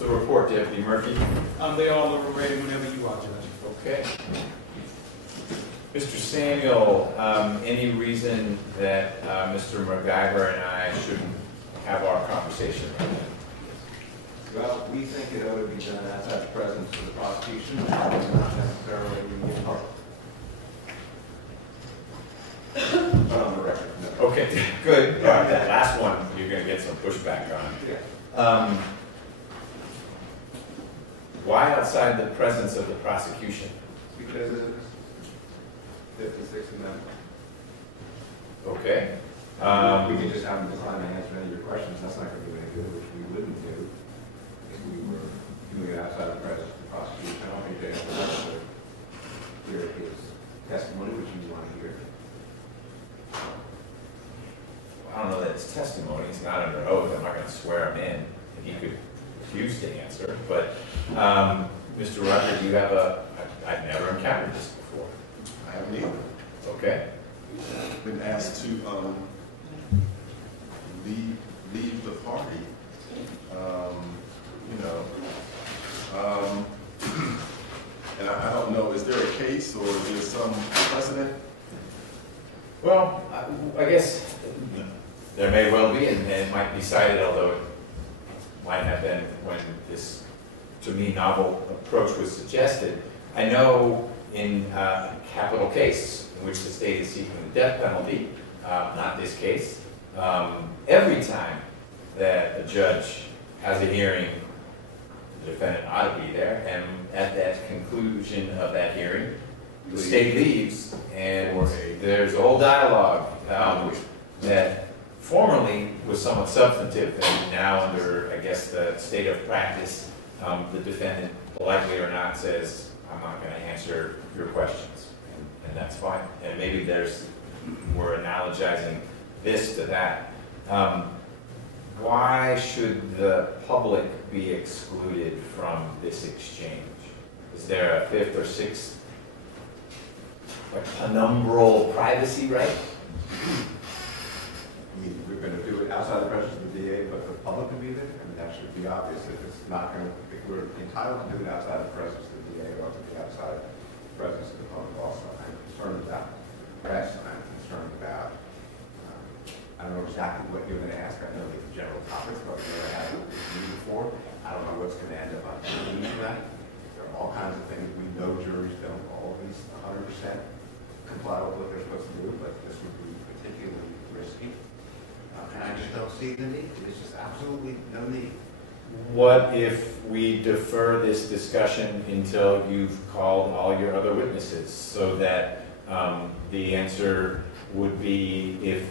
the report, Deputy Murphy? They all are ready whenever you are, Judge. Okay. Mr. Samuel, any reason that Mr. McIver and I shouldn't have our conversation right now? Well, we think it ought to be done outside the presence of the prosecution, not necessarily in court. But on the record, no. Okay, good. All right, that last one, you're going to get some pushback on. Yeah. Why outside the presence of the prosecution? Because it is 56 Amendment. Okay. We could just have them decline to answer any of your questions. That's not going to do any good, which we wouldn't do if we were doing it outside the presence of the prosecution. I don't think they have to hear his testimony, which you want to hear. I don't know that it's testimony. It's not under oath. I'm not going to swear him in. He could refuse to answer. But, Mr. Rucker, do you have I've never encountered this before. I haven't either. Okay. I've been asked to leave the party. And I don't know, is there a case or is there some precedent? Well, I guess there may well be, and it might be cited, although it might have been when this, to me, novel approach was suggested. I know in a capital case in which the state is seeking the death penalty, not this case, every time that a judge has a hearing, the defendant ought to be there, and at that conclusion of that hearing, the state leaves, and there's a whole dialogue that formerly was somewhat substantive, and now under, I guess, the state of practice, the defendant, politely or not, says, I'm not going to answer your questions, and that's fine. And maybe we're analogizing this to that. Why should the public be excluded from this exchange? Is there a fifth or sixth, like, penumbral privacy right? I mean, we're going to do it outside the presence of the DA, but the public can be there. I mean, that should be obvious. If it's not going to, if we're entitled to do it outside the presence of the DA, or to be outside the presence of the public also. I'm concerned about press. I'm concerned about, I don't know exactly what you're going to ask. I know the general topics, but we're going to have a meeting for. I don't know what's going to end up on TV tonight. There are all kinds of things. We know juries don't always 100% comply with what they're supposed to do, but this would be particularly risky. And I just don't see the need. There's just absolutely no need. What if we defer this discussion until you've called all your other witnesses, so that the answer would be, if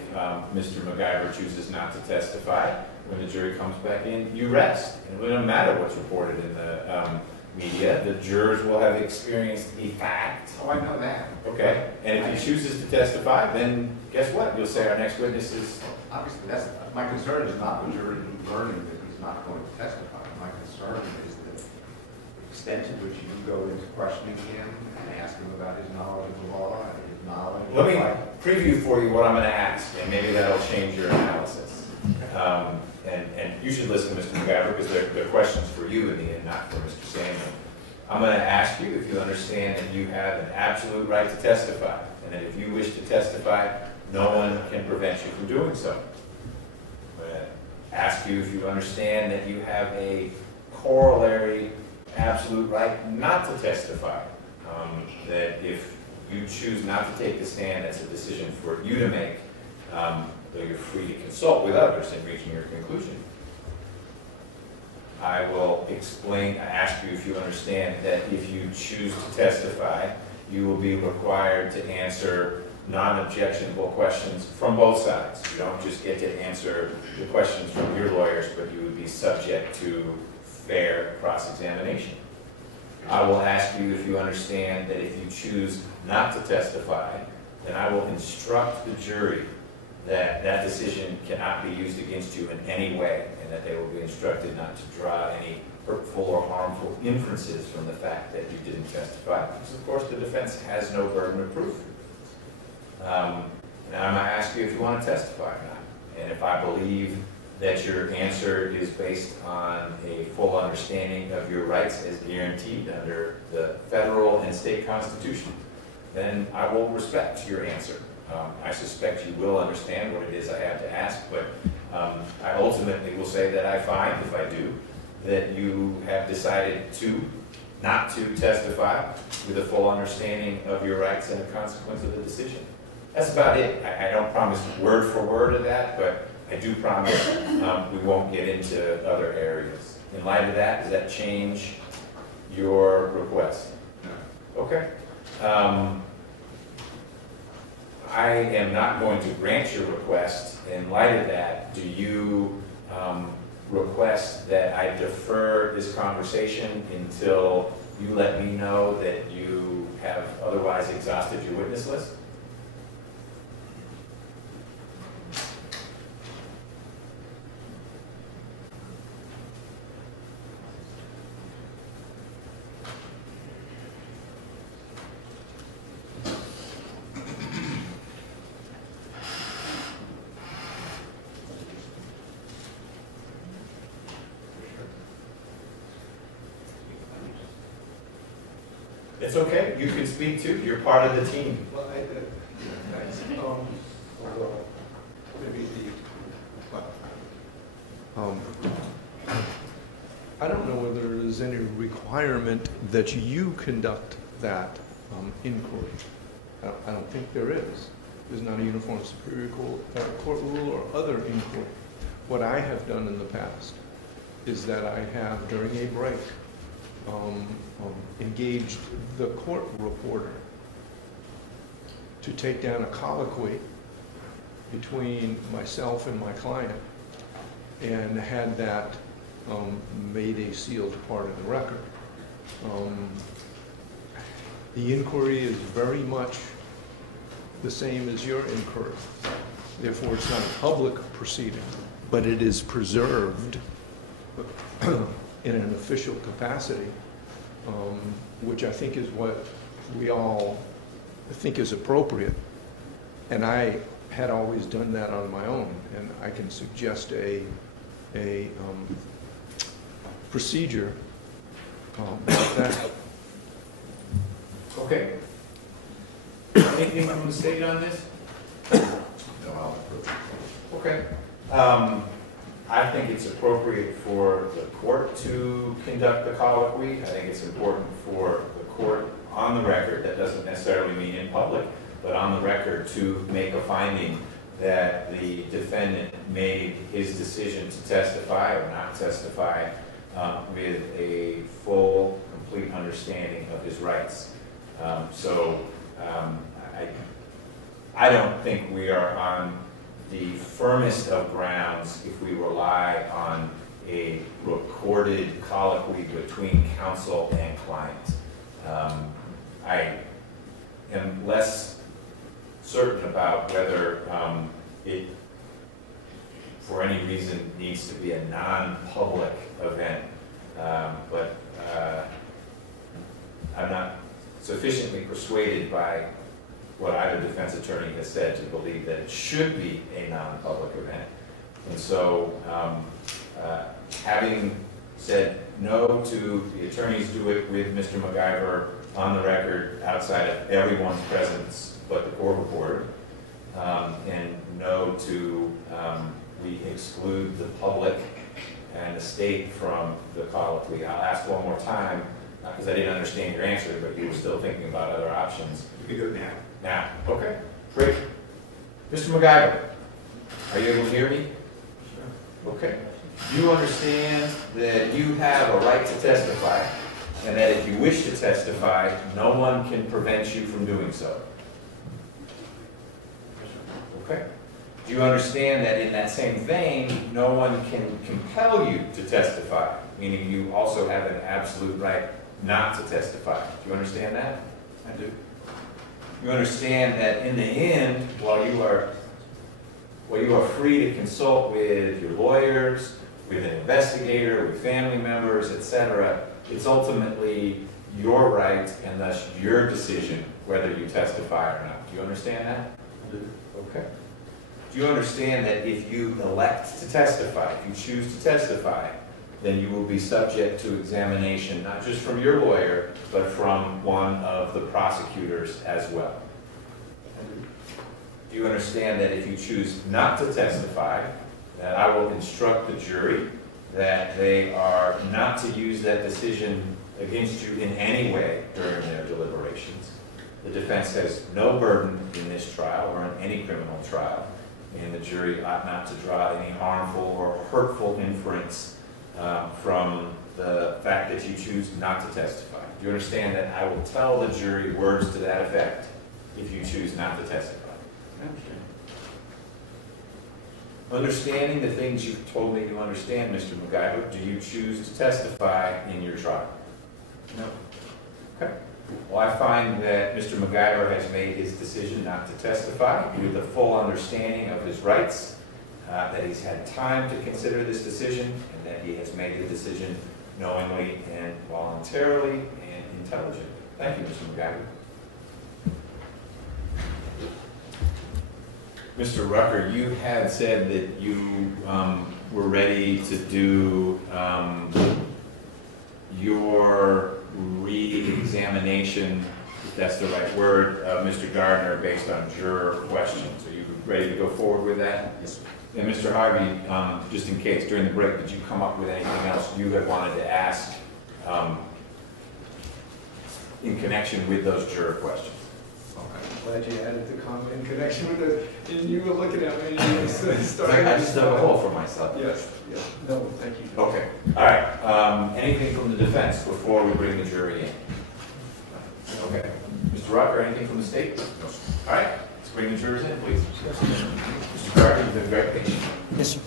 Mr. McIver chooses not to testify, when the jury comes back in, you rest. And it doesn't matter what's reported in the media. The jurors will have experienced the fact. Oh, I know that. Okay. And if he chooses to testify, then guess what? You'll say our next witness is... Obviously, my concern is not the jury learning that he's not going to testify. My concern is the extent to which you go into questioning him and ask him about his knowledge of the law and his knowledge. Let me preview for you what I'm going to ask, and maybe that'll change your analysis. And you should listen to Mr. McIver, because they're questions for you in the end, not for Mr. Samuel. I'm going to ask you if you understand that you have an absolute right to testify, and that if you wish to testify, no one can prevent you from doing so. I'm going to ask you if you understand that you have a corollary absolute right not to testify. That if you choose not to take the stand, that's a decision for you to make, though you're free to consult with others in reaching your conclusion. I will ask you if you understand that if you choose to testify, you will be required to answer non-objectionable questions from both sides. You don't just get to answer the questions from your lawyers, but you would be subject to fair cross-examination. I will ask you if you understand that if you choose not to testify, then I will instruct the jury that that decision cannot be used against you in any way, and that they will be instructed not to draw any hurtful or harmful inferences from the fact that you didn't testify, because of course the defense has no burden of proof. And I'm going to ask you if you want to testify or not. And if I believe that your answer is based on a full understanding of your rights as guaranteed under the federal and state constitution, then I will respect your answer. I suspect you will understand what it is I have to ask, but I ultimately will say that I find, if I do, that you have decided not to testify with a full understanding of your rights and the consequence of the decision. That's about it. I don't promise word for word of that, but I do promise we won't get into other areas. In light of that, does that change your request? No. Okay. I am not going to grant your request. In light of that, do you request that I defer this conversation until you let me know that you have otherwise exhausted your witness list? It's okay. You can speak too. You're part of the team. Well, maybe I don't know whether there's any requirement that you conduct that inquiry. I don't think there is. There's not a uniform superior court rule or other inquiry. What I have done in the past is that I have, during a break, engaged the court reporter to take down a colloquy between myself and my client, and had that made a sealed part of the record. The inquiry is very much the same as your inquiry. Therefore, it's not a public proceeding, but it is preserved in an official capacity, which I think is what we all think is appropriate. And I had always done that on my own, and I can suggest a procedure like that. Okay. Anything from the state on this? No, I'll approve. Okay. I think it's appropriate for the court to conduct the colloquy. I think it's important for the court on the record, that doesn't necessarily mean in public, but on the record to make a finding that the defendant made his decision to testify or not testify with a full, complete understanding of his rights. I don't think we are on the firmest of grounds if we rely on a recorded colloquy between counsel and client. I am less certain about whether it, for any reason, needs to be a non-public event, but I'm not sufficiently persuaded by what either defense attorney has said to believe that it should be a non-public event. And so, having said no to the attorneys do it with Mr. McIver on the record outside of everyone's presence but the court reporter, and no to we exclude the public and the state from the colloquy. I'll ask one more time, not because I didn't understand your answer, but you were still thinking about other options. You can do it now. Now, okay, great. Mr. McIver, are you able to hear me? Sure. Okay. You understand that you have a right to testify, and that if you wish to testify, no one can prevent you from doing so. Okay. Do you understand that in that same vein, no one can compel you to testify, meaning you also have an absolute right not to testify? Do you understand that? I do. You understand that in the end, while you are free to consult with your lawyers, with an investigator, with family members, etc., it's ultimately your right and thus your decision whether you testify or not. Do you understand that? I do. Okay. do you understand that if you elect to testify, if you choose to testify, then you will be subject to examination, not just from your lawyer, but from one of the prosecutors as well? Do you understand that if you choose not to testify, that I will instruct the jury that they are not to use that decision against you in any way during their deliberations? The defense has no burden in this trial or in any criminal trial, and the jury ought not to draw any harmful or hurtful inference from the fact that you choose not to testify. Do you understand that I will tell the jury words to that effect if you choose not to testify? Understanding the things you've told me you understand, Mr. McIver, do you choose to testify in your trial? No. Okay. Well, I find that Mr. McIver has made his decision not to testify with the full understanding of his rights, that he's had time to consider this decision, and that he has made the decision knowingly and voluntarily and intelligently. Thank you, Mr. McIver. Mr. Rucker, you had said that you were ready to do your re-examination, if that's the right word, of Mr. Gardner based on juror questions. Are you ready to go forward with that? Yes, sir. And Mr. Harvey, just in case, during the break, did you come up with anything else you had wanted to ask in connection with those juror questions? Glad you added the comment in connection with it, and you were looking at me and you started. I just dug a hole for myself. Yes, no, thank you. Okay, all right. Anything from the defense before we bring the jury in? Okay. Mr. Rucker, anything from the state? No, sir. All right, let's bring the jurors in, please. Mr. Gardner, you've been very patient. Yes, sir.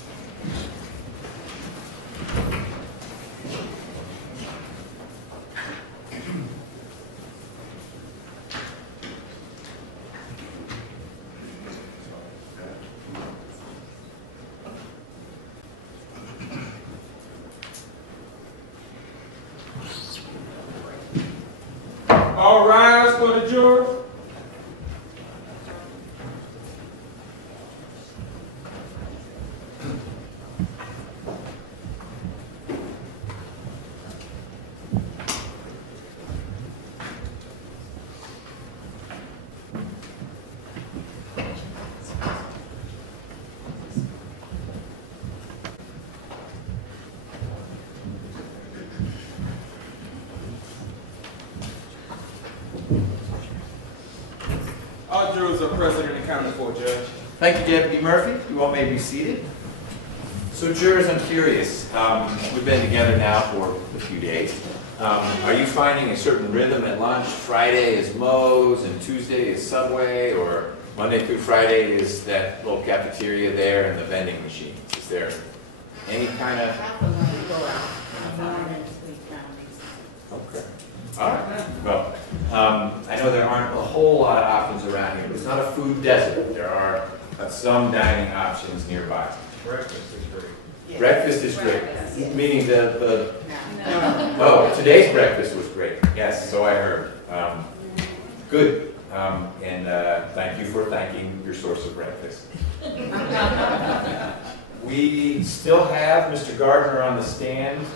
All rise for the jurors. All jurors are present and accounted for, Judge. Thank you, Deputy Murphy. You all may be seated. So jurors, I'm curious. We've been together now for a few days. Are you finding a certain rhythm at lunch? Friday is Moe's and Tuesday is Subway, or Monday through Friday is that little cafeteria there and the vending machines? Is there any kind of... Okay. All right. Well, I know there aren't a whole lot of options around here, but it's not a food desert. There are some dining options nearby. Breakfast is great. Breakfast is great, meaning the oh, today's breakfast was great. Yes, so I heard. Good, and thank you for thanking your source of breakfast. We still have Mr. Gardner on the stand.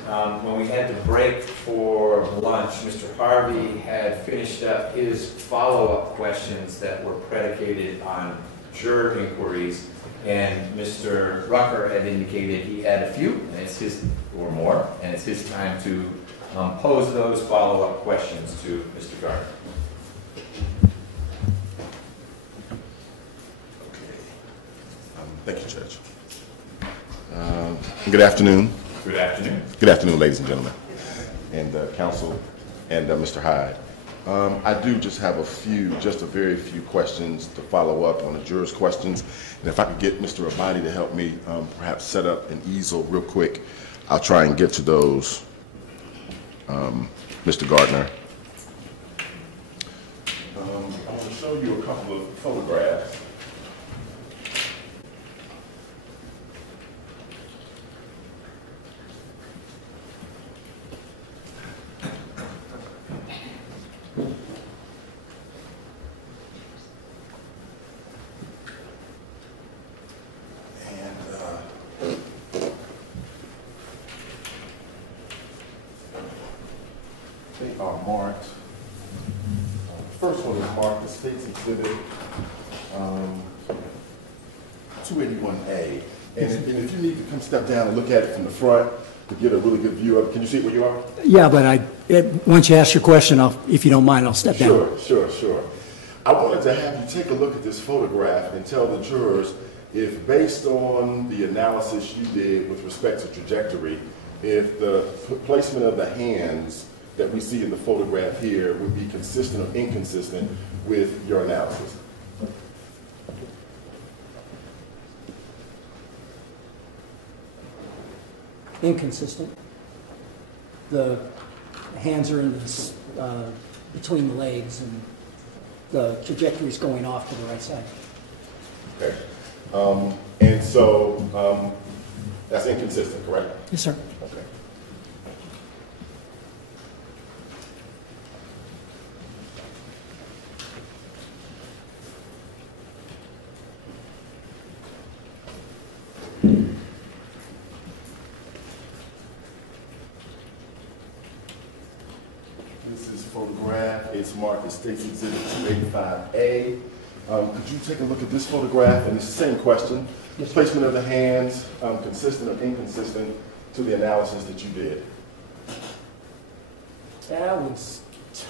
When we had to break for lunch, Mr. Harvey had finished up his follow-up questions that were predicated on juror inquiries, and Mr. Rucker had indicated he had a few, and it's his, or more, and it's his time to pose those follow-up questions to Mr. Gardner. Okay. Thank you, Judge. Good afternoon. Good afternoon. Good afternoon, ladies and gentlemen, and counsel, and Mr. Hyde. I do just have just a very few questions to follow up on the jurors' questions. And if I could get Mr. Abadi to help me perhaps set up an easel real quick, I'll try and get to those, Mr. Gardner. I want to show you a couple of photographs. They are marked. First one is marked the State's Exhibit 281A. And if you need to come step down and look at it from the front to get a really good view of it, can you see it where you are? Yeah, but once you ask your question, if you don't mind, I'll step down. Sure. I wanted to have you take a look at this photograph and tell the jurors if, based on the analysis you did with respect to trajectory, if the placement of the hands that we see in the photograph here would be consistent or inconsistent with your analysis. Inconsistent. The hands are in this, between the legs, and the trajectory is going off to the right side. Okay. And so that's inconsistent, correct? Yes, sir. Okay. This is photograph. It's marked as State's Exhibit 285A. Could you take a look at this photograph? And it's the same question. Yes, Placement of the hands, consistent or inconsistent to the analysis that you did? That was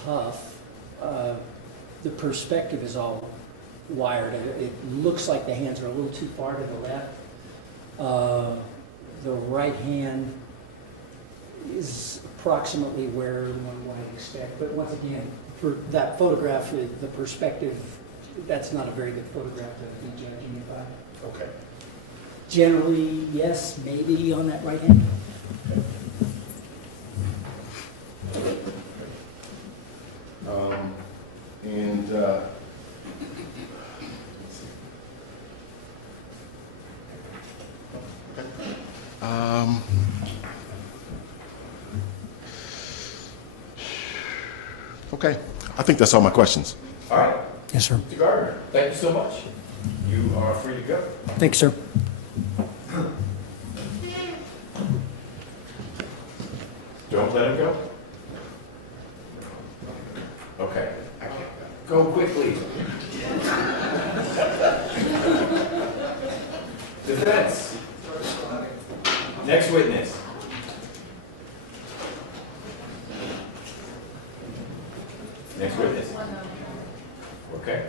tough. The perspective is all wired. It looks like the hands are a little too far to the left. The right hand is approximately where one might expect. But once again, for that photograph, the perspective, that's not a very good photograph to be judging it by. Okay. Generally, yes, maybe on that right hand. Okay. I think that's all my questions. All right, Yes, sir. Mr. Gardner, thank you so much. You are free to go. Thanks, sir. Don't let him go. Okay. Go quickly. Defense. Next witness. Next witness. Okay.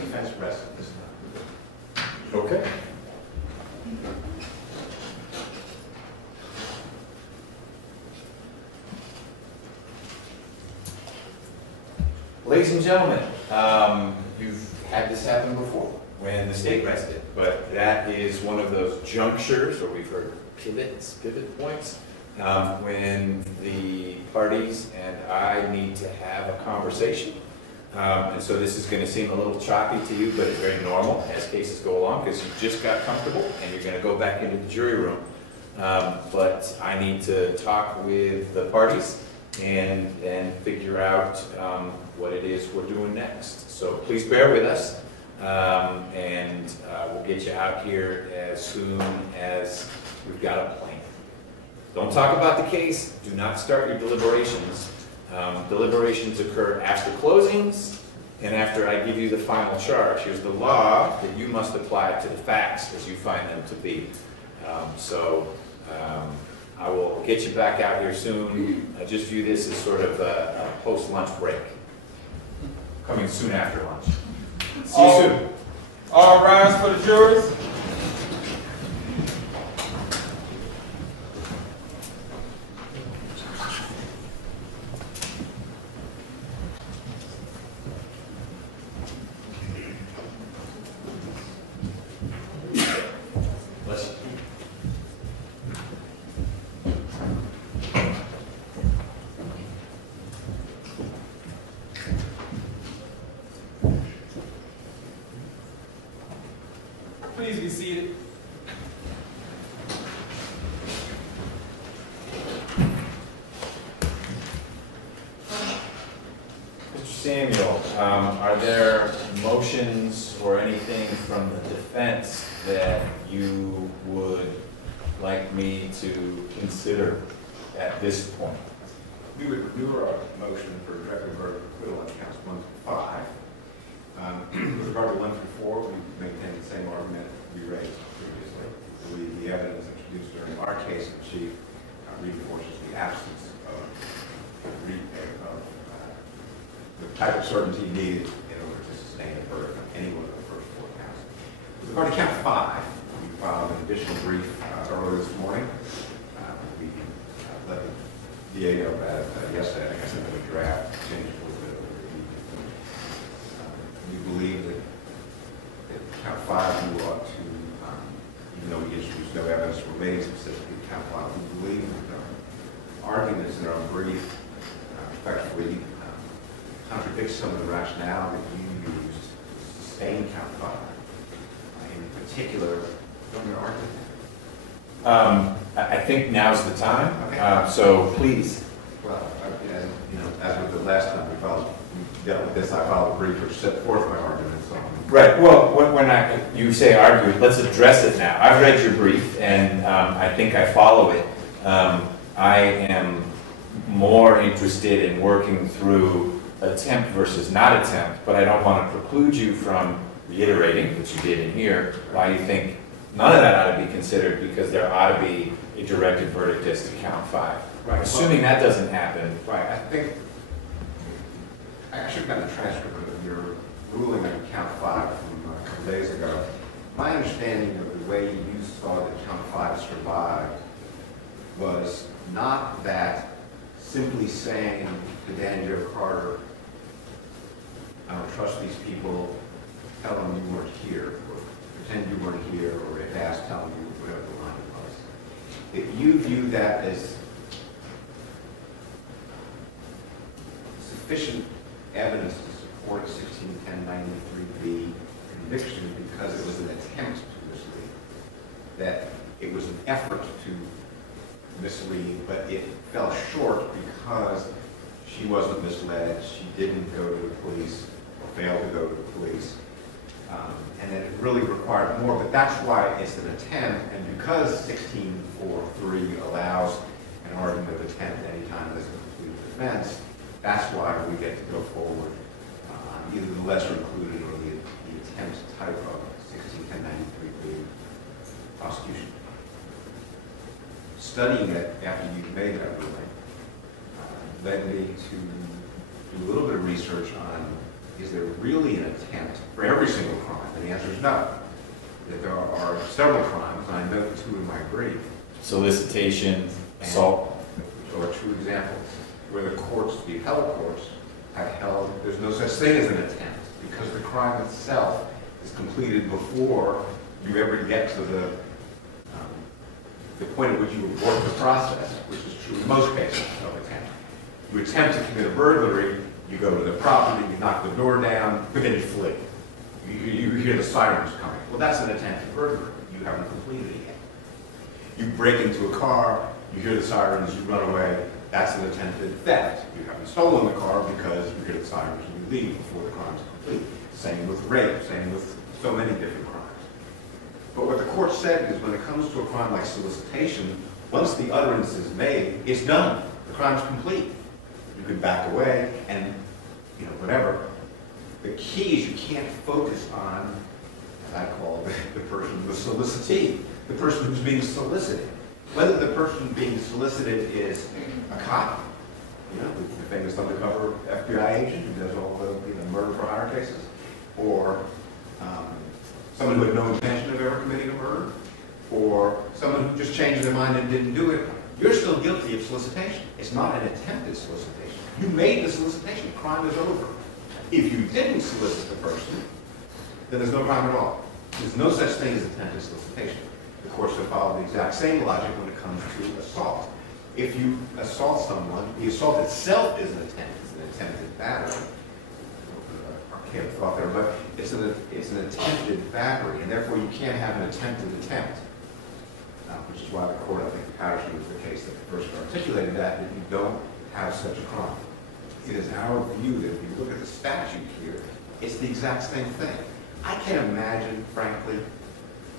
Defense press this time. Okay. Ladies and gentlemen, you've had this happen before when the state rested, but that is one of those junctures, or we've heard pivot points, when the parties and I need to have a conversation. And so this is going to seem a little choppy to you, but it's very normal as cases go along because you just got comfortable and you're going to go back into the jury room. But I need to talk with the parties and figure out what it is we're doing next. So please bear with us, and we'll get you out here as soon as we've got a plan. Don't talk about the case. Do not start your deliberations. Deliberations occur after closings and after I give you the final charge. Here's the law that you must apply to the facts as you find them to be. I will get you back out here soon. I just view this as sort of a post-lunch break. Coming soon after lunch. See you soon. All rise for the jurors. Please Samuel, are there motions or anything from the defense that you would like me to consider at this point? We would renew our motion for directed verdict acquittal on counts 1 through 5. With regard to 1 through 4, we maintain the same argument we raised previously. We believe the evidence introduced during our case in chief reinforces the absence of the type of certainty needed in order to sustain a verdict on any one of the first 4 counts. With regard to count 5, we filed an additional brief earlier this morning. We let the DA know that yesterday. I think I sent them a draft change a little bit over the evening. We believe that count 5 you ought to, even though we introduced no evidence relating specifically to count 5, we believe that arguments in our brief effectively contradict some of the rationale that you used to sustain count 5. In particular, don't you argue? I think now's the time, Okay. so please. Well, as with the last time we dealt with this, I filed a brief which set forth my arguments on. Right, well, when you say argue, let's address it now. I've read your brief, and I think I follow it. I am more interested in working through attempt versus not attempt, but I don't want to preclude you from reiterating, which you did in here, why you think none of that ought to be considered, because there ought to be a directed verdict as to count 5. Right. Assuming that doesn't happen. Right, I think, I should have gotten the transcript of your ruling on count 5 from a couple days ago. My understanding of the way you saw that count 5 survived was not that simply saying to Daniel Carter, I don't trust these people, tell them you weren't here, or pretend you weren't here, or if asked, tell them you whatever the line was. If you view that as sufficient evidence to support 161093B conviction because it was an attempt to mislead, that it was an effort to mislead, but it fell short because she wasn't misled, she didn't go to the police, or failed to go to the police, and that it really required more, but that's why it's an attempt, and because 1643 allows an argument of attempt anytime there's a complete defense, that's why we get to go forward on either the lesser included or the attempt type of 161093B prosecution. Studying it after you made that ruling led me to do a little bit of research on, is there really an attempt for every single crime? And the answer is no. That there are several crimes, and I note 2 in my brief. Solicitation, assault. Or 2 examples where the courts, the appellate courts, have held there's no such thing as an attempt because the crime itself is completed before you ever get to the point at which you abort the process, which is true in most cases of attempt. You attempt to commit a burglary, you go to the property, you knock the door down, but then you flee. You hear the sirens coming. Well, that's an attempted burglary. You haven't completed it yet. You break into a car, you hear the sirens, you run away. That's an attempted theft. You haven't stolen the car because you hear the sirens and you leave before the crime's complete. Same with rape, same with so many different crimes. But what the court said is when it comes to a crime like solicitation, once the utterance is made, it's done. The crime's complete. You can back away and, whatever. The key is you can't focus on, as I call the person, the solicitee, the person who's being solicited. Whether the person being solicited is a cop, the famous undercover FBI agent who does all the murder for hire cases, or someone who had no intention of ever committing a murder, or someone who just changed their mind and didn't do it, you're still guilty of solicitation. It's not an attempted solicitation. You made the solicitation. The crime is over. If you didn't solicit the person, then there's no crime at all. There's no such thing as attempted solicitation. The courts have followed the exact same logic when it comes to assault. If you assault someone, the assault itself is an attempt. It's an attempted battery. Archaic thought there, but it's an attempted battery, and therefore you can't have an attempted attempt. Which is why the court, I think Patterson was the case that first articulated that you don't have such a crime. it is our view that if you look at the statute here, it's the exact same thing. I can't imagine, frankly,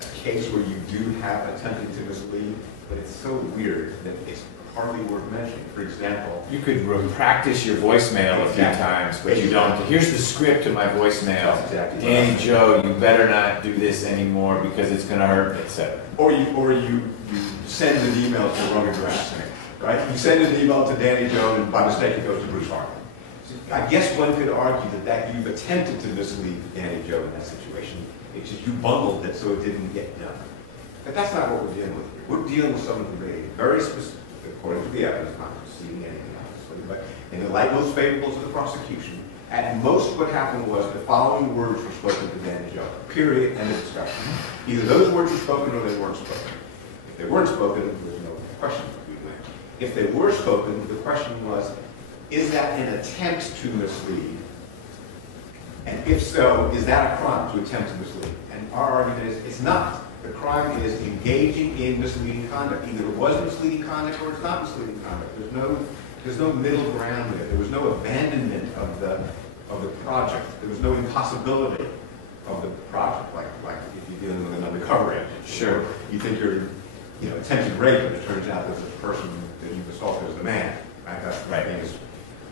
a case where you do have attempted to mislead, but it's so weird that it's hardly worth mentioning. For example, You could practice your voicemail a few Exactly. times, but you don't. Here's the script of my voicemail. That's exactly Danny right. Joe, you better not do this anymore because it's gonna hurt, etc. or you send an email to the wrong address, right? You send an email to Danny Joe and by mistake it goes to Bruce Hartley. I guess one could argue that you've attempted to mislead Danny Joe in that situation. It's just you bundled it so it didn't get done. But that's not what we're dealing with here. We're dealing with someone who made a very specific, according to the evidence, not conceding anything obviously, but in the light most favorable to the prosecution, at most what happened was the following words were spoken to Danny Joe. Period, end of discussion. Either those words were spoken or they weren't spoken. If they weren't spoken, there was no question we went. If they were spoken, the question was, is that an attempt to mislead? And if so, is that a crime to attempt to mislead? And our argument is it's not. The crime is engaging in misleading conduct. Either it was misleading conduct or it's not misleading conduct. There's no middle ground there. There was no abandonment of the project. There was no impossibility of the project, like if you're dealing with an undercover agent. Sure. You think you're attempted rape, and it turns out that the person that you've assaulted is the man. Right? That's Right. thing is,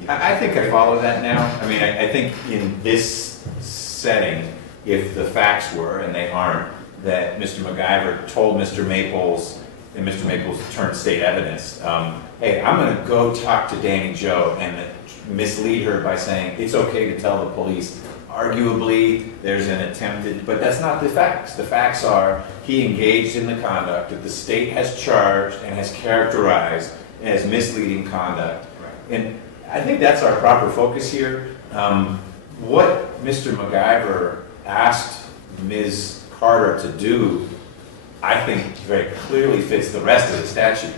I think I follow that now. I mean, I think in this setting, if the facts were, and they aren't, that Mr. McIver told Mr. Maples, and Mr. Maples turned state evidence, hey, I'm going to go talk to Danny Joe and mislead her by saying it's okay to tell the police. Arguably, there's an attempted, but that's not the facts. The facts are he engaged in the conduct that the state has charged and has characterized as misleading conduct. right. And I think that's our proper focus here. What Mr. McIver asked Ms. Carter to do, I think very clearly fits the rest of the statute.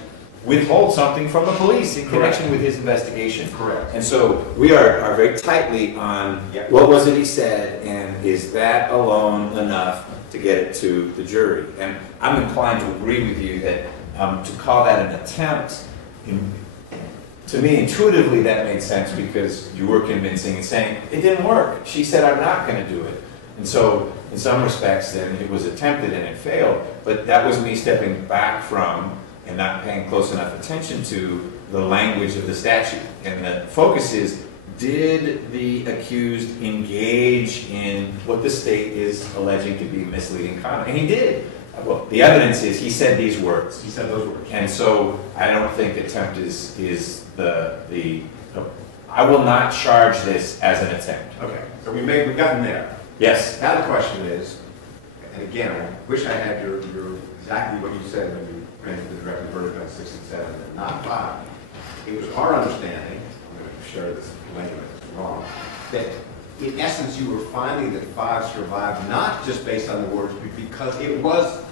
Withhold something from the police in connection with his investigation. Correct. And so we are very tightly on Yep. what was it he said, and is that alone enough to get it to the jury? And I'm inclined to agree with you that to call that an attempt, to me, intuitively, that made sense because you were convincing and saying, it didn't work. She said, I'm not going to do it. And so, in some respects, then it was attempted and it failed. But that was me stepping back from and not paying close enough attention to the language of the statute. And the focus is, did the accused engage in what the state is alleging to be misleading conduct? And he did. Well, the evidence is he said these words. He said those words. And so I don't think attempt is I will not charge this as an attempt. Okay, so we've gotten there. Yes. Now the question is, and again, I wish I had your exactly what you said when you granted the directed verdict on 6 and 7 and not 5. It was our understanding, I'm going to share this link if it's wrong, that in essence you were finding that 5 survived not just based on the words, but because it was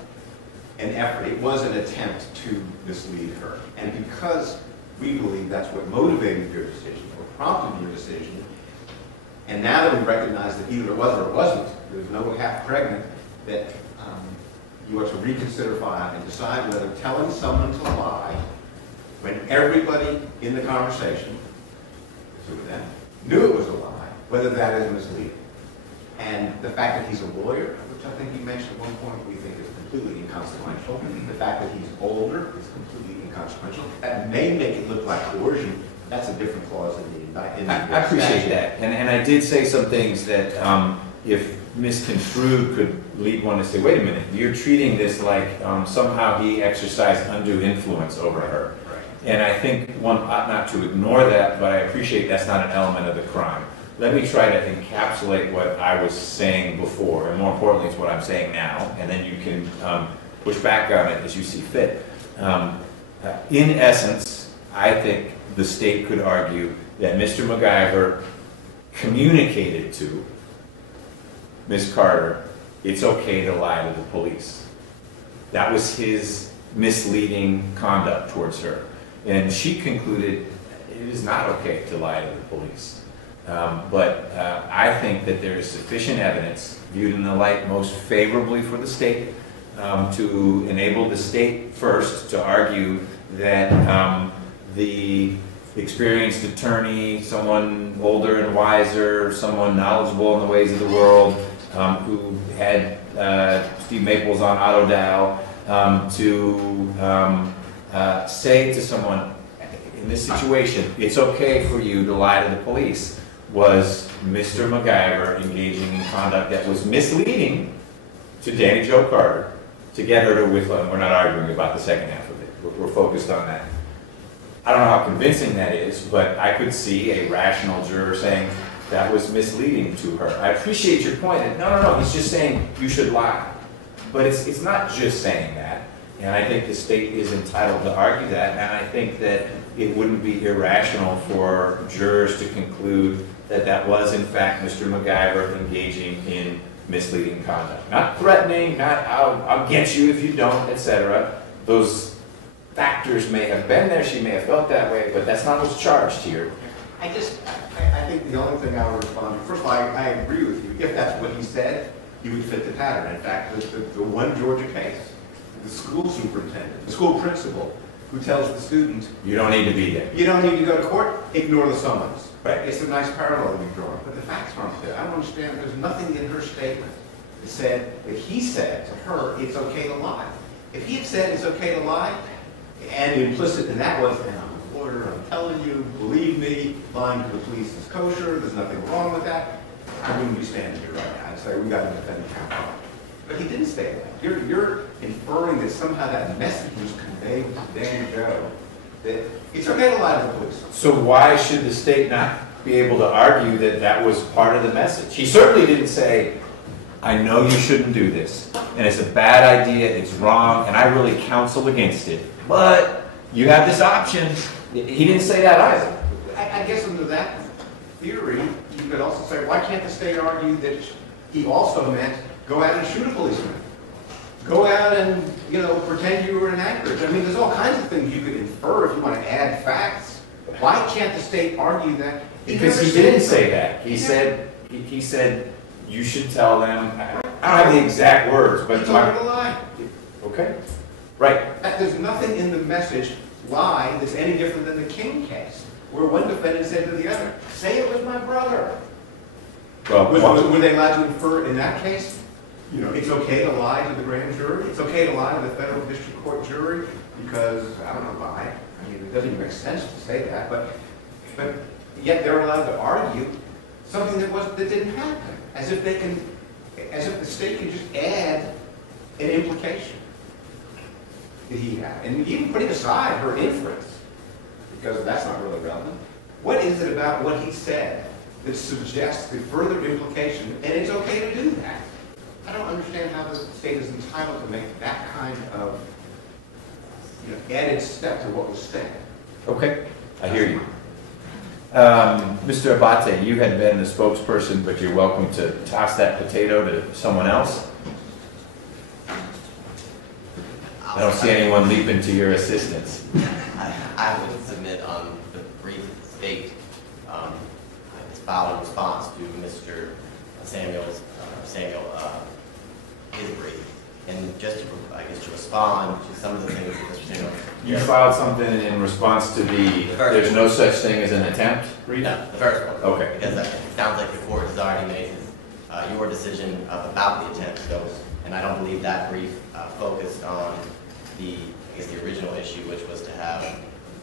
an effort, it was an attempt to mislead her. And because we believe that's what motivated your decision or prompted your decision, and now that we recognize that either it was or it wasn't, there's no half pregnant, that you are to reconsider 5 and decide whether telling someone to lie when everybody in the conversation, including them, knew it was a lie, whether that is misleading. And the fact that he's a lawyer, which I think you mentioned at one point, we think is completely inconsequential. The fact that he's older is completely inconsequential. That may make it look like coercion. That's a different clause in the indictment. I appreciate that. And I did say some things that if misconstrued could lead one to say, wait a minute, you're treating this like somehow he exercised undue influence over her. Right. And I think one ought not to ignore that, but I appreciate that's not an element of the crime. Let me try to encapsulate what I was saying before, and more importantly, it's what I'm saying now, and then you can push back on it as you see fit. In essence, I think the state could argue that Mr. McIver communicated to Ms. Carter, it's okay to lie to the police. That was his misleading conduct towards her. And she concluded it is not okay to lie to the police. But I think that there is sufficient evidence, viewed in the light most favorably for the state, to enable the state first to argue that the experienced attorney, someone older and wiser, someone knowledgeable in the ways of the world, who had Steve Maples on auto dial, to say to someone, in this situation, it's okay for you to lie to the police, was Mr. McIver engaging in conduct that was misleading to Danny Jo Carter to get her to withhold. We're not arguing about the second half of it. We're focused on that. I don't know how convincing that is, but I could see a rational juror saying that was misleading to her. I appreciate your point. And no, he's just saying you should lie. But it's not just saying that. And I think the state is entitled to argue that. And I think that it wouldn't be irrational for jurors to conclude that that was, in fact, Mr. McIver engaging in misleading conduct. Not threatening, not I'll get you if you don't, etc. Those factors may have been there, she may have felt that way, but that's not what's charged here. I think the only thing I would respond to, first of all, I agree with you. If that's what he said, he would fit the pattern. In fact, the one Georgia case, the school superintendent, the school principal, who tells the student, You don't need to be there. you don't need to go to court, ignore the summons. Right. It's a nice parallel to be drawn, but the facts aren't there. I don't understand, there's nothing in her statement that said, if he said to her, it's okay to lie. If he had said it's okay to lie, and implicit in that was, and I'm a lawyer, I'm telling you, believe me, lying to the police is kosher, there's nothing wrong with that, I wouldn't be standing here right now. I'd say, we got to defend the count. But he didn't say that. You're inferring that somehow that message was conveyed to Dan Joe, that it's okay to lie to the police. So why should the state not be able to argue that that was part of the message? He certainly didn't say, I know you shouldn't do this, and it's a bad idea, it's wrong, and I really counsel against it. But you have this option. He didn't say that either. I guess under that theory, you could also say, why can't the state argue that he also meant go out and shoot a policeman? Go out and, pretend you were in Anchorage. I mean, there's all kinds of things you could infer if you want to add facts. Why can't the state argue that? Because he didn't say that. He said, you should tell them, I don't have the exact words, but He told her to lie. Okay, right. There's nothing in the message lie that's any different than the King case, where one defendant said to the other, say it was my brother. Well, Were they allowed to infer in that case? It's okay to lie to the grand jury. It's okay to lie to the federal district court jury because, I don't know why. I mean, it doesn't even make sense to say that, but yet they're allowed to argue something that didn't happen, as if the state can just add an implication that he had. And even putting aside her inference, because that's not really relevant, what is it about what he said that suggests the further implication, and it's okay to do that? I don't understand how the state is entitled to make that kind of added step to what was said. Okay, I hear you. Mr. Abate, you had been the spokesperson, but you're welcome to toss that potato to someone else. I don't see anyone leaping to your assistance. I would submit on the brief state it's filed in response to Mr. Samuel his brief. And just to respond to some of the things that Mr. Samuel. You filed something in response to there's no such thing as an attempt brief? No, the first one. Okay. Because it sounds like the court has already made your decision about the attempt. So, and I don't believe that brief focused on the original issue, which was to have.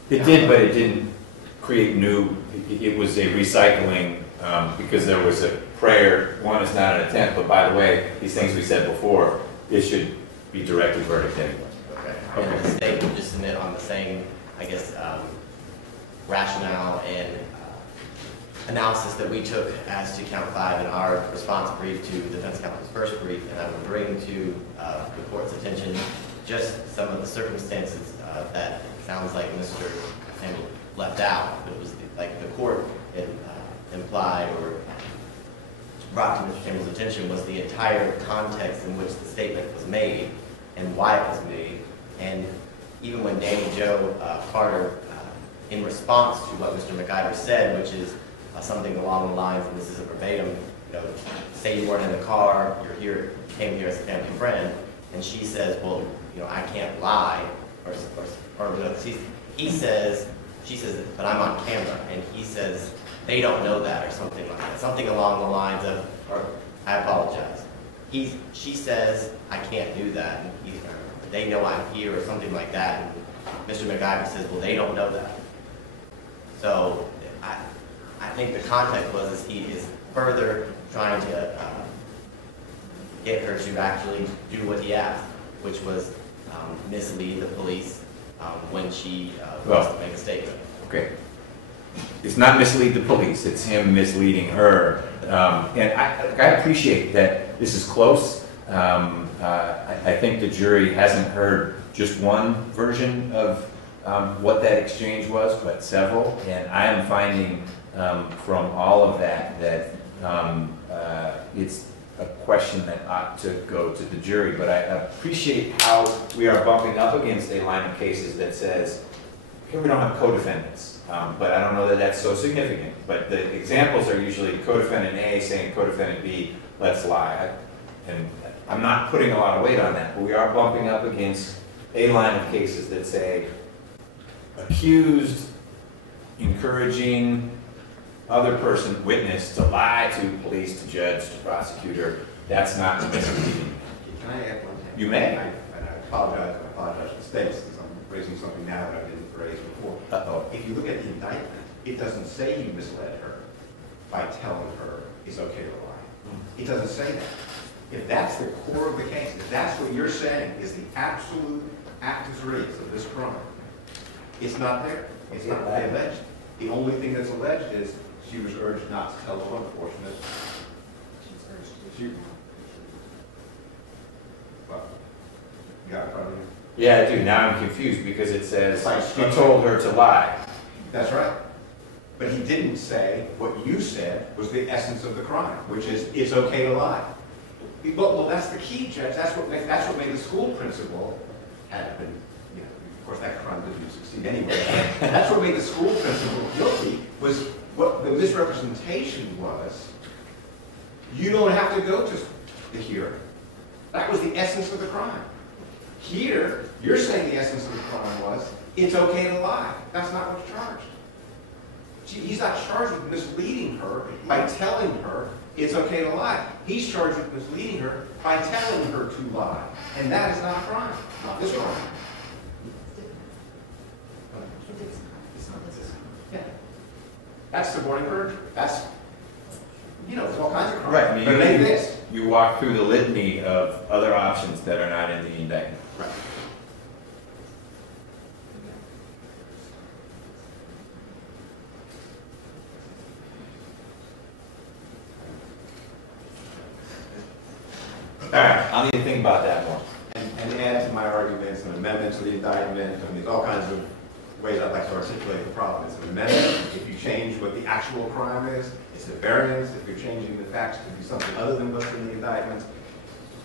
It did, but it didn't create new. It was a recycling because there was a prayer. One is not an attempt, but by the way, these things we said before, it should be directed verdict anyway. Okay. And the state would just submit on the same, rationale and analysis that we took as to count 5 in our response brief to defense counsel's first brief, and I would bring to the court's attention just some of the circumstances that sounds like Mr. Samuel left out. It was like the court implied or brought to Mr. Samuel's attention was the entire context in which the statement was made and why it was made. And even when Danny Jo Carter, in response to what Mr. McIver said, which is something along the lines, and this is a verbatim, say you weren't in the car, came here as a family friend, and she says, well, I can't lie, or he says, she says, but I'm on camera, and he says, they don't know that, or something like that, something along the lines of, or, I apologize. She says, I can't do that, and they know I'm here, or something like that, and Mr. McIver says, well, they don't know that. So, I think the context was, is he is further trying to get her to actually do what he asked, which was mislead the police when she wants to make a statement. Okay. It's not mislead the police, it's him misleading her. And I appreciate that this is close. I think the jury hasn't heard just one version of what that exchange was, but several. And I am finding from all of that it's a question that ought to go to the jury. But I appreciate how we are bumping up against a line of cases that says, here we don't have co-defendants. But I don't know that that's so significant. But the examples are usually co-defendant A saying co-defendant B, let's lie. And I'm not putting a lot of weight on that, but we are bumping up against a line of cases that say accused encouraging other person, witness, to lie to police, to judge, to prosecutor. That's not misleading. Can I add one thing? You may. I apologize for the states, because I'm raising something now that I didn't raise before. Uh-oh. If you look at the indictment, it doesn't say you misled her by telling her it's okay to lie. It doesn't say that. If that's the core of the case, if that's what you're saying is the absolute actus reus of this crime, it's not there. It's not alleged. The only thing that's alleged is she was urged not to tell law enforcement. Well, you got it in front of you? Yeah, I do. Now I'm confused because it says Like, he told her to lie. That's right. But he didn't say what you said was the essence of the crime, which is it's okay to lie. Well, that's the key, Judge. That's what made the school principal, had been, of course that crime didn't succeed anyway. That's what made the school principal guilty, was what the misrepresentation was. You don't have to go to the hearing. That was the essence of the crime. Here, you're saying the essence of the crime was, it's okay to lie. That's not what's charged. He's not charged with misleading her by telling her it's okay to lie. He's charged with misleading her by telling her to lie. And that is not a crime, not this crime. Yeah. That's suborning perjury. That's, there's all kinds of crimes. Right. I mean, But it ain't this. you walk through the litany of other options that are not in the indictment. Right. All right, I'll need to think about that more. And add to my arguments, an amendment to the indictment. I mean, there's all kinds of ways I'd like to articulate the problem. It's an amendment. If you change what the actual crime is, it's a variance. If you're changing the facts to be something other than what's in the indictment,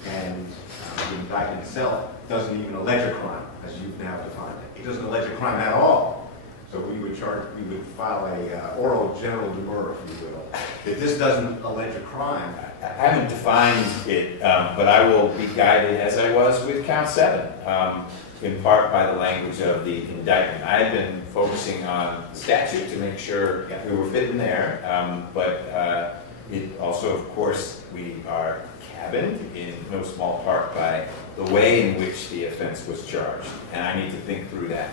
and the indictment itself doesn't even allege a crime, as you've now defined it. It doesn't allege a crime at all. So we would file a oral general demur, if you will, that this doesn't allege a crime. I haven't defined it, but I will be guided as I was with count 7, in part by the language of the indictment. I had been focusing on statute to make sure we were fitting there, but it also, of course, we are cabined in no small part by the way in which the offense was charged, and I need to think through that.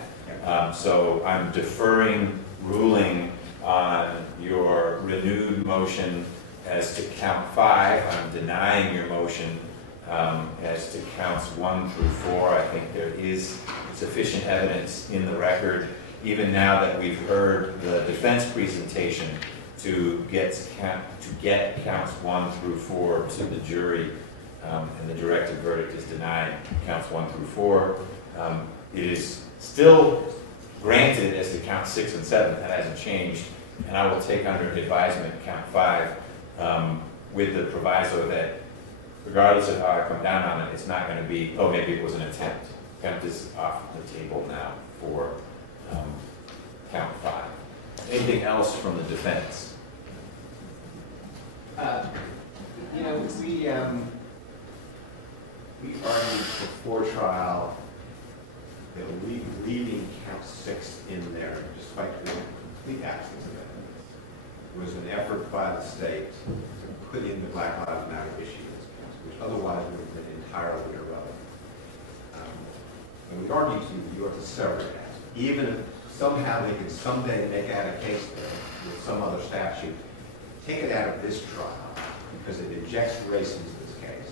So I'm deferring ruling on your renewed motion as to count 5. I'm denying your motion as to counts 1 through 4. I think there is sufficient evidence in the record, even now that we've heard the defense presentation, to get counts 1 through 4 to the jury, and the directed verdict is denied counts 1 through 4. It is still granted as to count 6 and 7. That hasn't changed, and I will take under advisement count 5 with the proviso that regardless of how I come down on it, it's not going to be, oh, maybe it was an attempt. Attempt is off the table now for count 5. Anything else from the defense? We argued before trial that leaving count 6 in there, despite the complete absence of evidence, was an effort by the state to put in the Black Lives Matter issue in this case, which otherwise would have been entirely irrelevant. And we argue to you have to sever that. Even if somehow they could someday make out a case there with some other statute, take it out of this trial because it injects race into this case.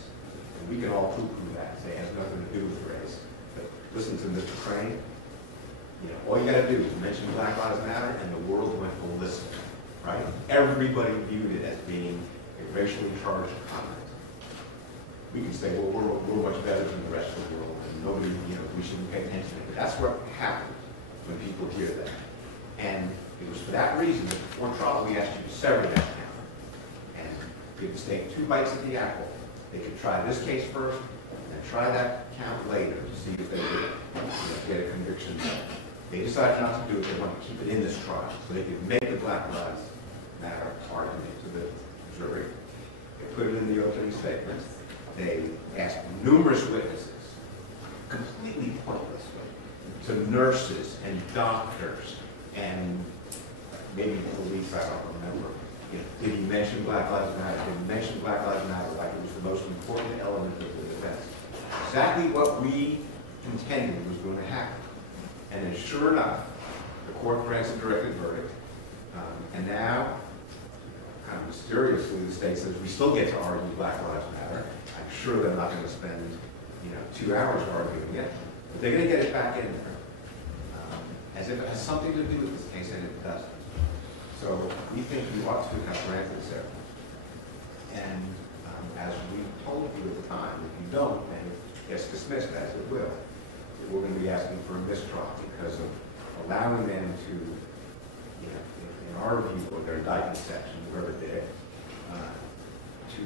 And we can all poo-poo that, say it has nothing to do with race. But listen to Mr. Crane. All you got to do is mention Black Lives Matter and the world went ballistic, right? Everybody viewed it as being a racially charged comment. We can say, well, we're much better than the rest of the world, and nobody, we shouldn't pay attention to it. But that's what happens when people hear that. And it was for that reason that before trial we asked you to sever that count and give the state 2 bites at the apple. They could try this case first and try that count later to see if they could get a conviction. They decided not to do it. They wanted to keep it in this trial so they could make the Black Lives Matter argument to the jury. They put it in the opening statement. They asked numerous witnesses, completely pointlessly, to nurses and doctors and maybe police, I don't remember. Did he mention Black Lives Matter? Did he mention Black Lives Matter like it was the most important element of the defense? Exactly what we intended was going to happen. And then sure enough, the court grants a directed verdict. And now, kind of mysteriously, the state says we still get to argue Black Lives Matter. I'm sure they're not going to spend 2 hours arguing it, but they're going to get it back in there. As if it has something to do with this case, and it doesn't. So we think you ought to have granted it. And as we told you at the time, if you don't, and it gets dismissed as it will, we're going to be asking for a mistrial because of allowing them to, in our view, or their indictment section, whoever did it, to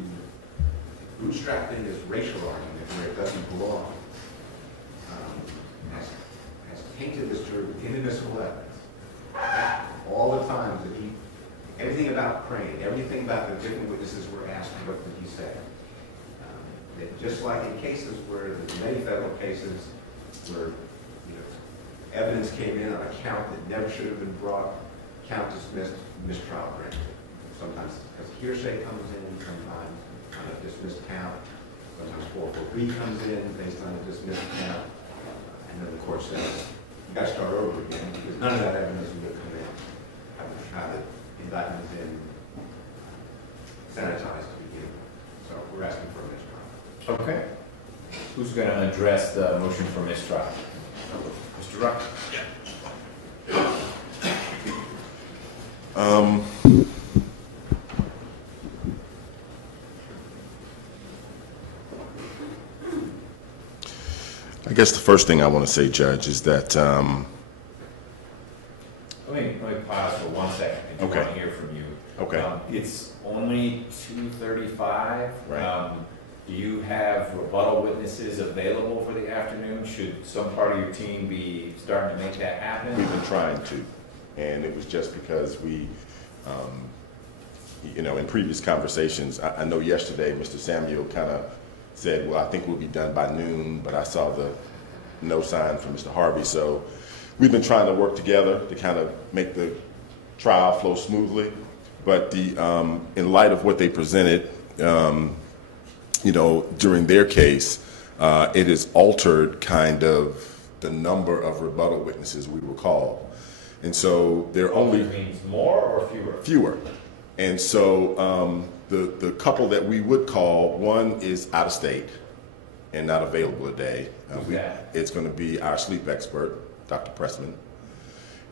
bootstrap in this racial argument where it doesn't belong, has tainted this jury with inadmissible evidence. All the times that everything about Crane, everything about the different witnesses were asked, what did he say? That just like in cases where there's many federal cases where evidence came in on a count that never should have been brought, count dismissed, mistrial granted. Sometimes because hearsay comes in sometimes on a dismissed count, sometimes 404B comes in based on a dismissed count, and then the court says, you got to start over again because none of that evidence would have come in. How the indictment has been sanitized to begin with. So we're asking for a mistrial. Okay. Who's going to address the motion for mistrial? Mr. Ruck. I guess the first thing I want to say, Judge, is that Let me pause for 1 second. I do Okay. want to hear from you. Okay. It's only 2:35. Right. Do you have rebuttal witnesses available for the afternoon? Should some part of your team be starting to make that happen? we've been trying to, and it was just because we, in previous conversations, I know yesterday Mr. Samuel kind of said, well, I think we'll be done by noon, but I saw the no sign from Mr. Harvey, so we've been trying to work together to kind of make the trial flow smoothly, but in light of what they presented, during their case, it has altered kind of the number of rebuttal witnesses we will call. And so there are only means more or fewer? fewer. And so the couple that we would call, one is out of state and not available today. Who's that? It's going to be our sleep expert, Dr. Pressman.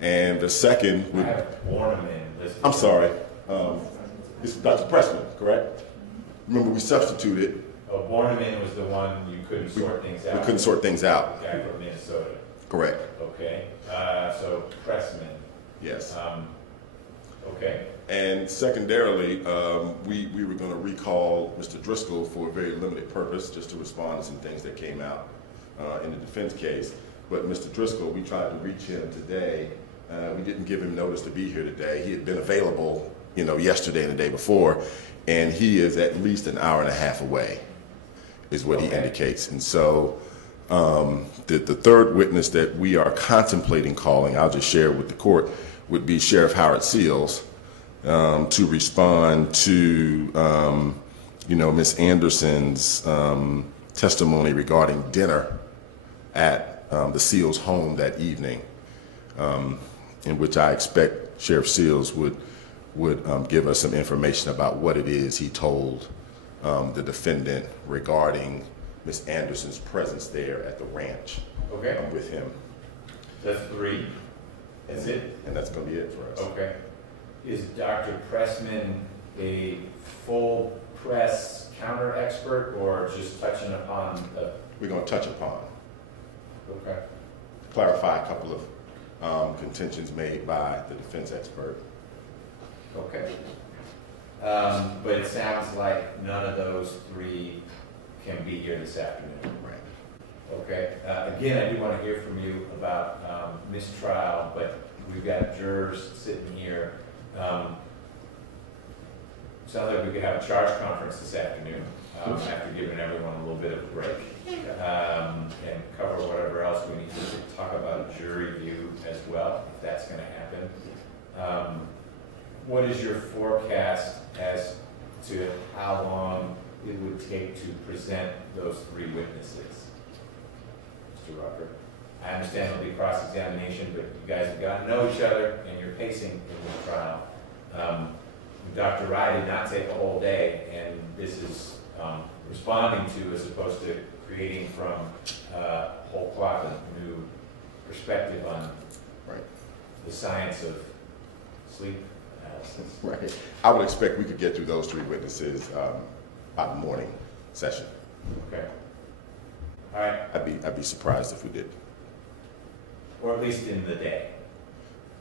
And the second I would, have Borneman listed. I'm sorry, it's Dr. Pressman, correct? Remember, we substituted. Oh, Borneman was the one you couldn't sort things out. We couldn't sort things out. The guy from Minnesota. Correct. Okay. So Pressman. Yes. Okay. And secondarily, we were going to recall Mr. Driscoll for a very limited purpose, just to respond to some things that came out in the defense case. But Mr. Driscoll, we tried to reach him today. We didn't give him notice to be here today. He had been available, yesterday and the day before, and he is at least an hour and a half away, is what he indicates. And so The third witness that we are contemplating calling, I'll just share with the court, would be Sheriff Howard Seals to respond to, Ms. Anderson's testimony regarding dinner at the Seals home that evening, in which I expect Sheriff Seals would give us some information about what it is he told the defendant regarding Ms. Anderson's presence there at the ranch with him. That's 3. Is it? And that's going to be it for us. Okay. Is Dr. Pressman a full press counter expert or just touching upon the... We're going to touch upon, Okay. clarify a couple of contentions made by the defense expert. Okay. But it sounds like none of those 3 can be here this afternoon. Right. Okay. Again, I do want to hear from you about mistrial, but we've got jurors sitting here. Sounds like we could have a charge conference this afternoon after giving everyone a little bit of a break and cover whatever else we need to talk about a jury view as well, if that's going to happen. What is your forecast as to how long it would take to present those 3 witnesses? Mr. Rucker, I understand there'll be cross-examination, but you guys have gotten to know each other and you're pacing in this trial. Dr. Rye did not take a whole day, and this is responding to as opposed to creating from whole cloth a new perspective on the science of sleep analysis. Right. I would expect we could get through those 3 witnesses by the morning session. Okay. All right. I'd be surprised if we did. Or at least in the day.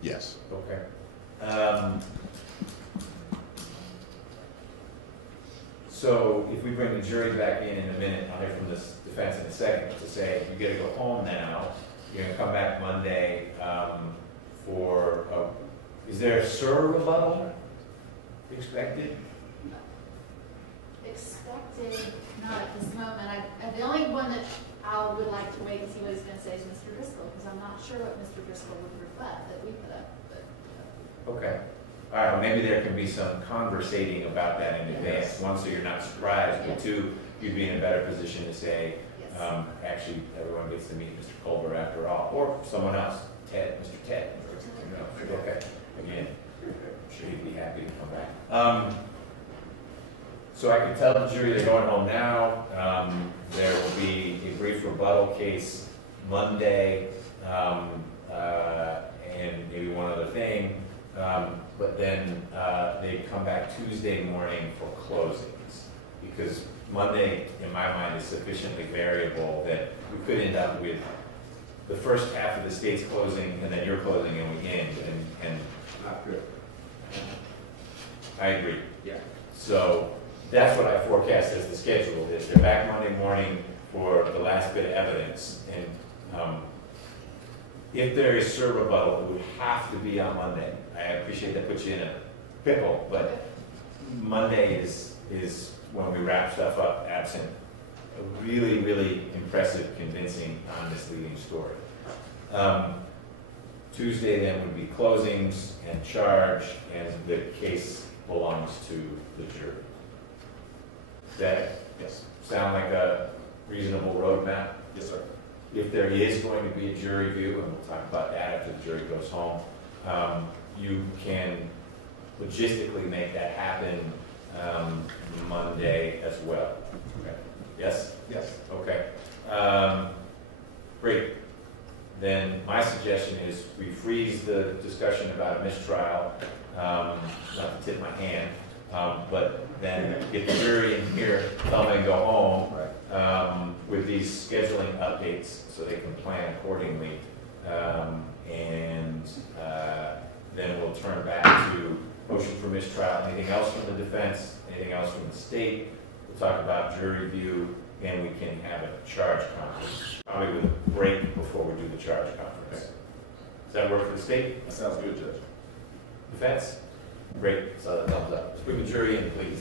Yes. Okay. So if we bring the jury back in a minute, I'll hear from the defense in a second, to say you get to go home now. You're going to come back Monday for, is there a SIR rebuttal expected? Expected, not at this moment. The only one that I would like to wait and see what he's going to say is Mr. Driscoll, because I'm not sure what Mr. Driscoll would reflect that we put up. But, Okay. All right, well, maybe there can be some conversating about that in advance. 1, so you're not surprised, but 2, you'd be in a better position to say, yes. actually, everyone gets to meet Mr. Culver after all, or someone else, Mr. Ted. Okay, again, I'm sure he'd be happy to come back. So I can tell the jury they're going home now. There will be a brief rebuttal case Monday, and maybe one other thing. But then they come back Tuesday morning for closings, because Monday, in my mind, is sufficiently variable that we could end up with the first half of the state's closing and then your closing and we end. And Not good. I agree. Yeah. So that's what I forecast as the schedule is. They're back Monday morning for the last bit of evidence. And if there is SIR rebuttal, it would have to be on Monday. I appreciate that puts you in a pickle, but Monday is when we wrap stuff up, absent a really, really impressive, convincing, non-misleading story. Tuesday then would be closings and charge, and the case belongs to the jury. Does that sound like a reasonable roadmap? Yes, sir. If there is going to be a jury view, and we'll talk about that after the jury goes home, you can logistically make that happen Monday as well. Okay. Yes? Yes. Okay. Great. Then my suggestion is we freeze the discussion about a mistrial, not to tip my hand, but then get the jury in here, tell them to go home with these scheduling updates so they can plan accordingly. Then we'll turn back to motion for mistrial. Anything else from the defense? Anything else from the state? We'll talk about jury view, and we can have a charge conference. Probably with a break before we do the charge conference. Does that work for the state? That sounds good, Judge. Defense? Great. So the thumbs up. Let's bring the jury in, please.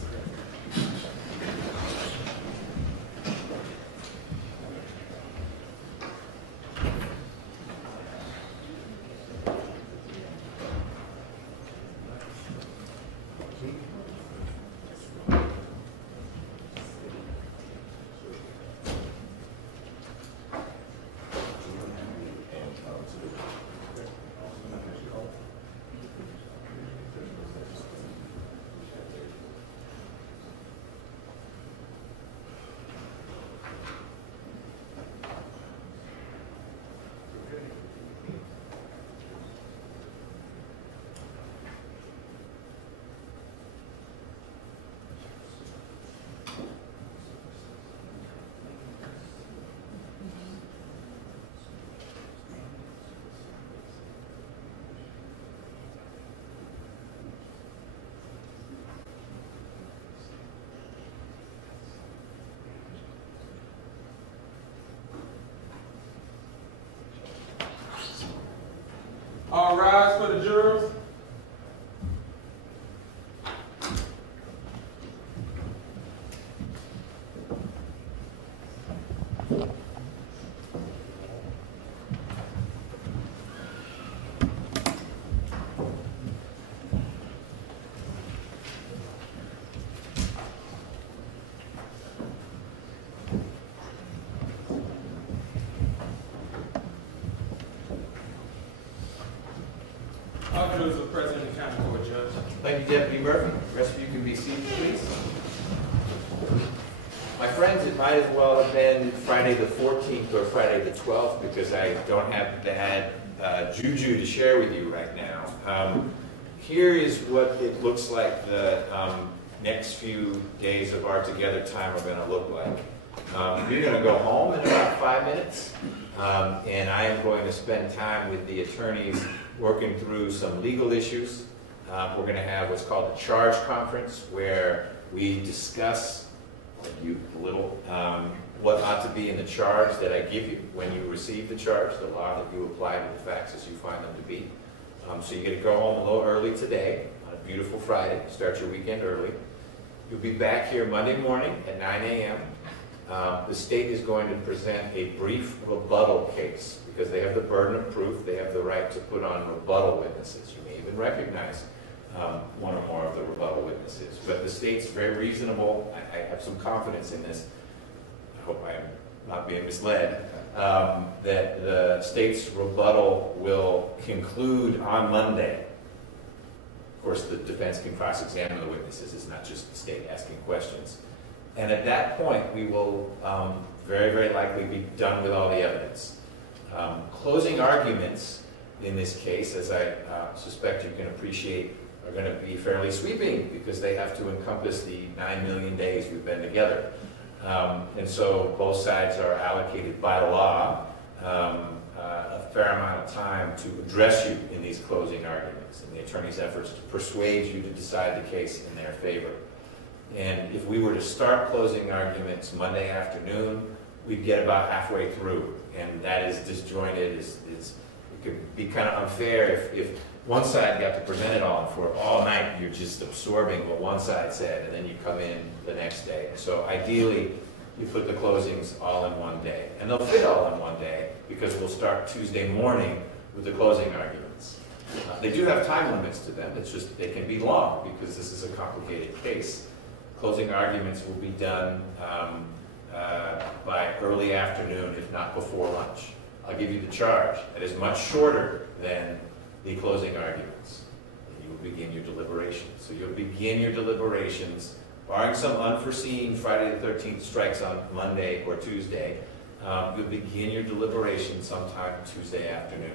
rise for the jurors. All jurors are present in the county court, Judge. Thank you, Deputy Murphy. The rest of you can be seated, please. My friends, it might as well have been Friday the 14th or Friday the 12th because I don't have bad juju to share with you right now. Here is what it looks like the next few days of our together time are going to look like. You're going to go home in about 5 minutes, and I am going to spend time with the attorneys working through some legal issues. We're going to have what's called a charge conference where we discuss what ought to be in the charge that I give you when you receive the charge, the law that you apply to the facts as you find them to be. So you get to go home a little early today on a beautiful Friday, start your weekend early. You'll be back here Monday morning at 9 a.m. The state is going to present a brief rebuttal case because they have the burden of proof. They have the right to put on rebuttal witnesses. You may even recognize one or more of the rebuttal witnesses. But the state's very reasonable. I have some confidence in this. I hope I am not being misled. That the state's rebuttal will conclude on Monday. Of course, the defense can cross-examine the witnesses. It's not just the state asking questions. And at that point, we will very, very likely be done with all the evidence. Closing arguments in this case, as I suspect you can appreciate, are going to be fairly sweeping because they have to encompass the 9 million days we've been together. And so both sides are allocated by law a fair amount of time to address you in these closing arguments and the attorney's efforts to persuade you to decide the case in their favor. And if we were to start closing arguments Monday afternoon, we'd get about halfway through. And that is disjointed. It could be kind of unfair if one side got to present it all, and for all night you're just absorbing what one side said, and then you come in the next day. So ideally, you put the closings all in one day. And they'll fit all in one day because we'll start Tuesday morning with the closing arguments. They do have time limits to them. It's just they can be long because this is a complicated case. Closing arguments will be done by early afternoon, if not before lunch. I'll give you the charge. That is much shorter than the closing arguments. And you will begin your deliberations. So you'll begin your deliberations, barring some unforeseen Friday the 13th strikes on Monday or Tuesday, you'll begin your deliberations sometime Tuesday afternoon.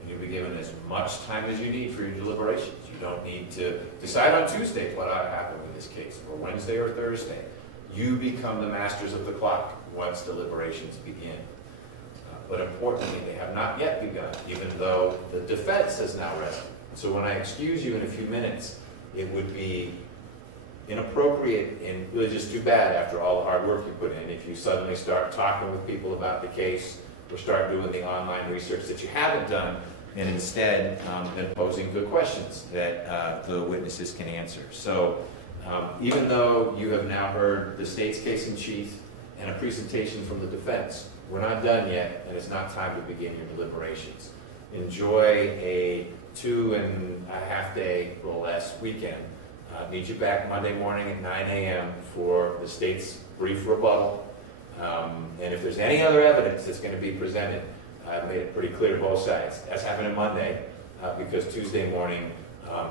And you'll be given as much time as you need for your deliberations. You don't need to decide on Tuesday what ought to happen with this case, or Wednesday or Thursday. You become the masters of the clock once deliberations begin. But importantly, they have not yet begun, even though the defense has now rested. So when I excuse you in a few minutes, it would be inappropriate and really just too bad after all the hard work you put in if you suddenly start talking with people about the case or start doing the online research that you haven't done and instead then posing good questions that the witnesses can answer. So even though you have now heard the state's case in chief and a presentation from the defense, we're not done yet, and it's not time to begin your deliberations. Enjoy a 2.5 day or less weekend. Need you back Monday morning at 9 a.m. for the state's brief rebuttal. And if there's any other evidence that's going to be presented, I've made it pretty clear to both sides. That's happening Monday because Tuesday morning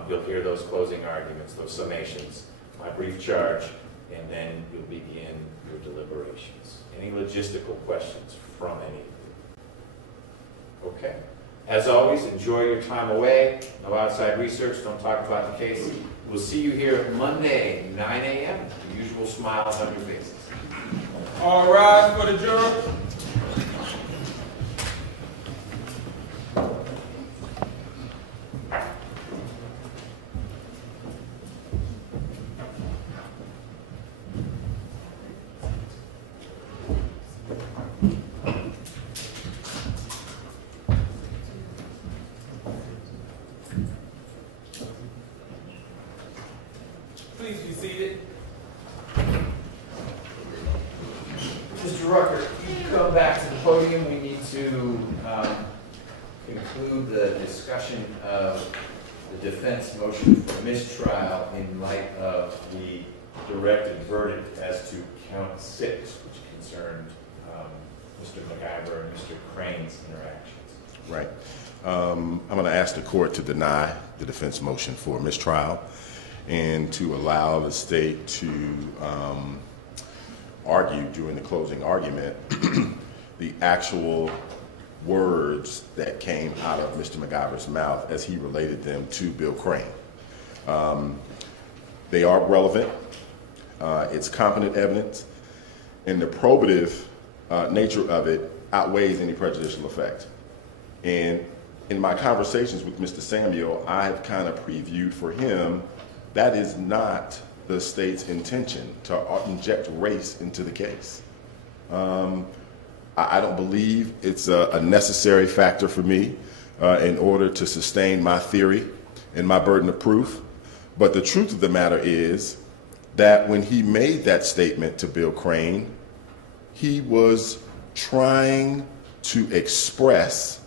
you'll hear those closing arguments, those summations, my brief charge, and then you'll begin your deliberations. Any logistical questions from any of you? Okay. As always, enjoy your time away. No outside research. Don't talk about the case. We'll see you here Monday, 9 a.m. The usual smiles on your faces. All rise for the jurors. the defense motion for mistrial in light of the directed verdict as to count 6, which concerned Mr. McIver and Mr. Crane's interactions. Right. I'm going to ask the court to deny the defense motion for mistrial and to allow the state to argue during the closing argument the actual words that came out of Mr. McIver's mouth as he related them to Bill Crane. They are relevant. It's competent evidence, and the probative nature of it outweighs any prejudicial effect. And in my conversations with Mr. Samuel, I've kind of previewed for him that is not the state's intention to inject race into the case. I don't believe it's a necessary factor for me in order to sustain my theory and my burden of proof. But the truth of the matter is that when he made that statement to Bill Crane, he was trying to express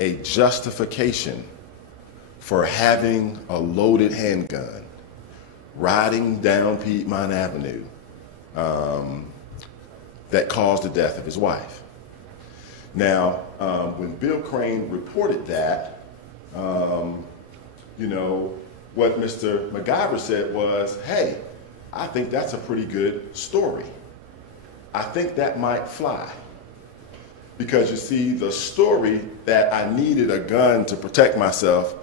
a justification for having a loaded handgun riding down Piedmont Avenue that caused the death of his wife. Now, when Bill Crane reported that, what Mr. McIver said was, hey, I think that's a pretty good story. I think that might fly. Because you see, the story that I needed a gun to protect myself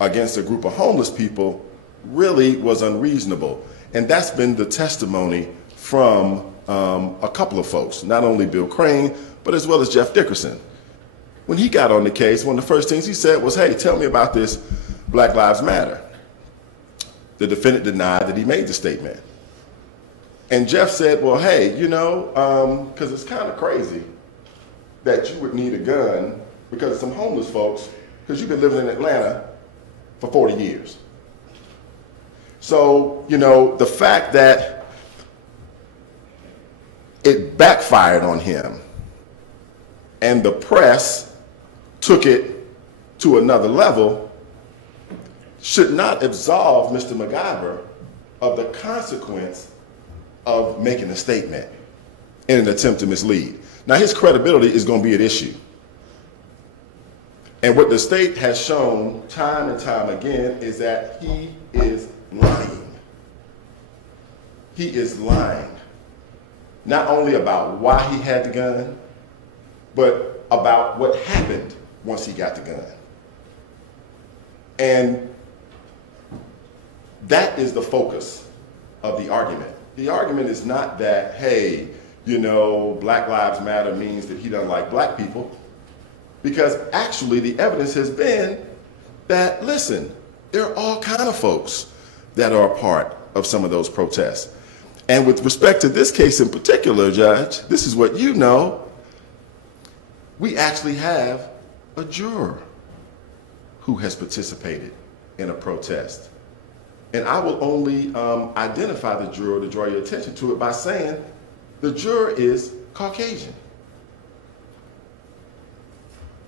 against a group of homeless people really was unreasonable. And that's been the testimony from a couple of folks, not only Bill Crane, but as well as Jeff Dickerson. When he got on the case, one of the first things he said was, hey, tell me about this Black Lives Matter. The defendant denied that he made the statement. And Jeff said, well, hey, because it's kind of crazy that you would need a gun because of some homeless folks, because you've been living in Atlanta for 40 years. So, the fact that it backfired on him and the press took it to another level should not absolve Mr. McIver of the consequence of making a statement in an attempt to mislead. Now, his credibility is going to be at issue. And what the state has shown time and time again is that he is lying. He is lying. Not only about why he had the gun, but about what happened once he got the gun. And that is the focus of the argument. The argument is not that, hey, Black Lives Matter means that he doesn't like black people, because actually the evidence has been that, listen, there are all kinds of folks that are a part of some of those protests. And with respect to this case in particular, Judge, this is what you know, we actually have a juror who has participated in a protest. And I will only identify the juror to draw your attention to it by saying the juror is Caucasian.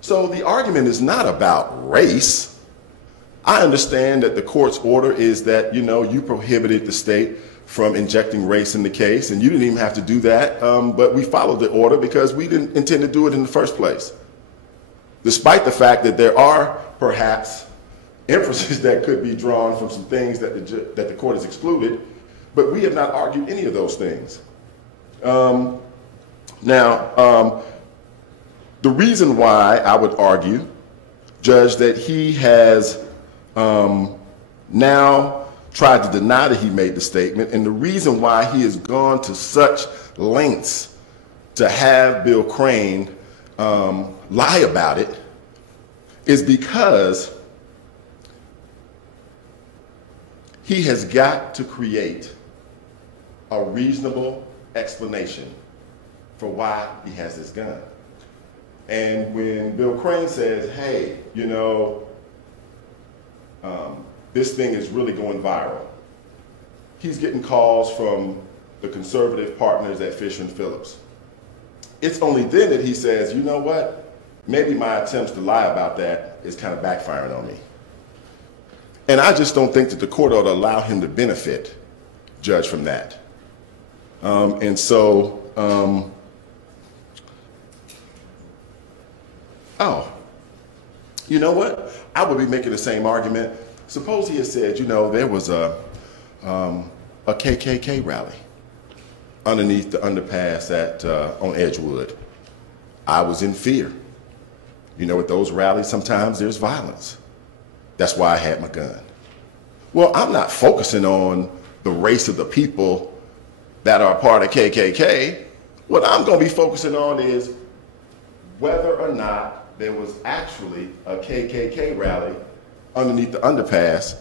So the argument is not about race. I understand that the court's order is that, you prohibited the state from injecting race in the case, and you didn't even have to do that, but we followed the order because we didn't intend to do it in the first place. Despite the fact that there are perhaps inferences that could be drawn from some things that the court has excluded, but we have not argued any of those things. The reason why I would argue, Judge, that he has now tried to deny that he made the statement, and the reason why he has gone to such lengths to have Bill Crane lie about it is because he has got to create a reasonable explanation for why he has this gun. And when Bill Crane says, hey, this thing is really going viral, he's getting calls from the conservative partners at Fisher & Phillips. It's only then that he says, you know what, maybe my attempts to lie about that is kind of backfiring on me. And I just don't think that the court ought to allow him to benefit, judge, from that. Oh, you know what? I would be making the same argument. Suppose he had said, you know, there was a KKK rally underneath the underpass on Edgewood. I was in fear. You know, at those rallies, sometimes there's violence. That's why I had my gun. Well, I'm not focusing on the race of the people that are part of KKK. What I'm going to be focusing on is whether or not there was actually a KKK rally underneath the underpass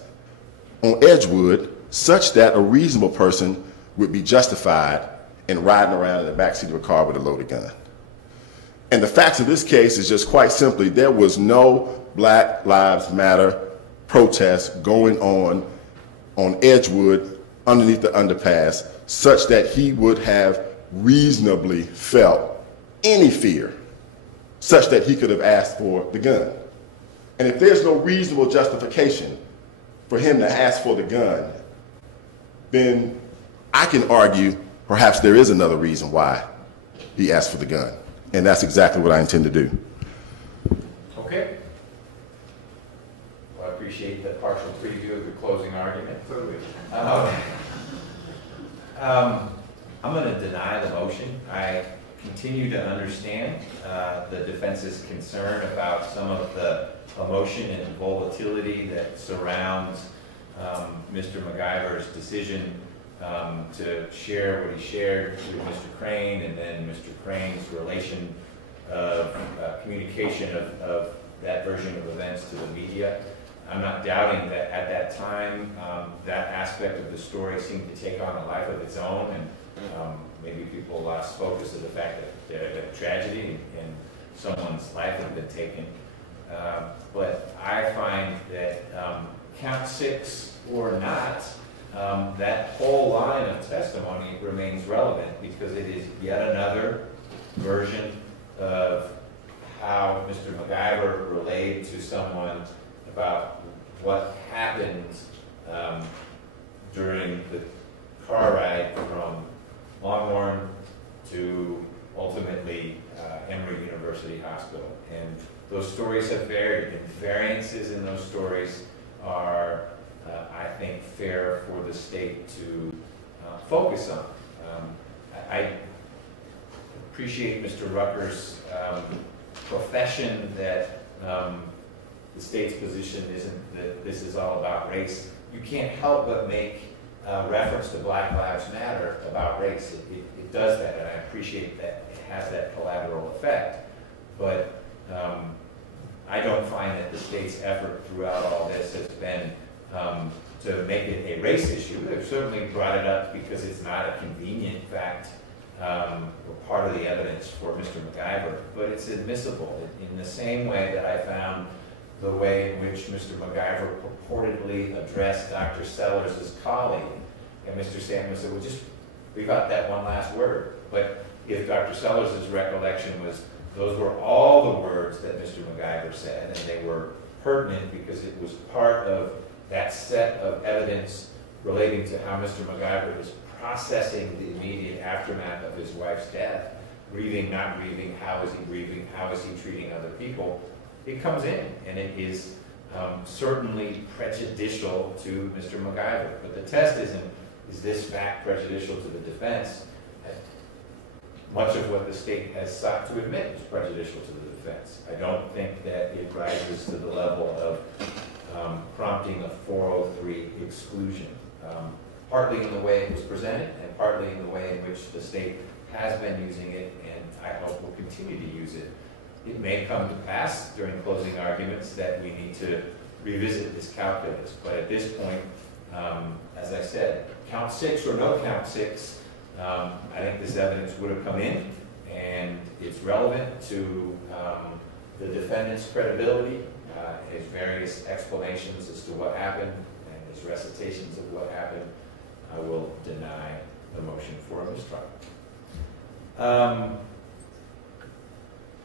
on Edgewood, such that a reasonable person would be justified in riding around in the backseat of a car with a loaded gun. And the facts of this case is just quite simply, there was no Black Lives Matter protest going on Edgewood underneath the underpass, such that he would have reasonably felt any fear, such that he could have asked for the gun. And if there's no reasonable justification for him to ask for the gun, then I can argue perhaps there is another reason why he asked for the gun. And that's exactly what I intend to do. Okay. Well, I appreciate the partial preview of the closing argument. I'm going to deny the motion. I continue to understand the defense's concern about some of the emotion and volatility that surrounds Mr. McIver's decision to share what he shared with Mr. Crane, and then Mr. Crane's relation of communication of that version of events to the media. I'm not doubting that at that time, that aspect of the story seemed to take on a life of its own, and maybe people lost focus of the fact that a tragedy and someone's life had been taken. But I find that count 6 or not, that whole line of testimony remains relevant, because it is yet another version of how Mr. McIver relayed to someone about what happened during the car ride from Longhorn to ultimately Emory University Hospital. And those stories have varied, and variances in those stories are, I think, fair for the state to focus on. I appreciate Mr. Rucker's profession that the state's position isn't that this is all about race. You can't help but make reference to Black Lives Matter about race. It does that, and I appreciate that it has that collateral effect. But I don't find that the state's effort throughout all this has been to make it a race issue. They've certainly brought it up because it's not a convenient fact or part of the evidence for Mr. McIver, but it's admissible in the same way that I found the way in which Mr. McIver purportedly addressed Dr. Sellers' colleague. And Mr. Samuel said, well, just leave out that one last word. But if Dr. Sellers' recollection was, those were all the words that Mr. McIver said, and they were pertinent because it was part of that set of evidence relating to how Mr. McIver was processing the immediate aftermath of his wife's death, grieving, not grieving, how is he grieving, how is he treating other people, it comes in, and it is certainly prejudicial to Mr. McIver. But the test isn't, is this fact prejudicial to the defense? Much of what the state has sought to admit is prejudicial to the defense. I don't think that it rises to the level of prompting a 403 exclusion, partly in the way it was presented and partly in the way in which the state has been using it, and I hope will continue to use it. It may come to pass during closing arguments that we need to revisit this calculus, but at this point, as I said, count 6 or no count 6, I think this evidence would have come in, and it's relevant to the defendant's credibility, his various explanations as to what happened, and his recitations of what happened. I will deny the motion for a mistrial.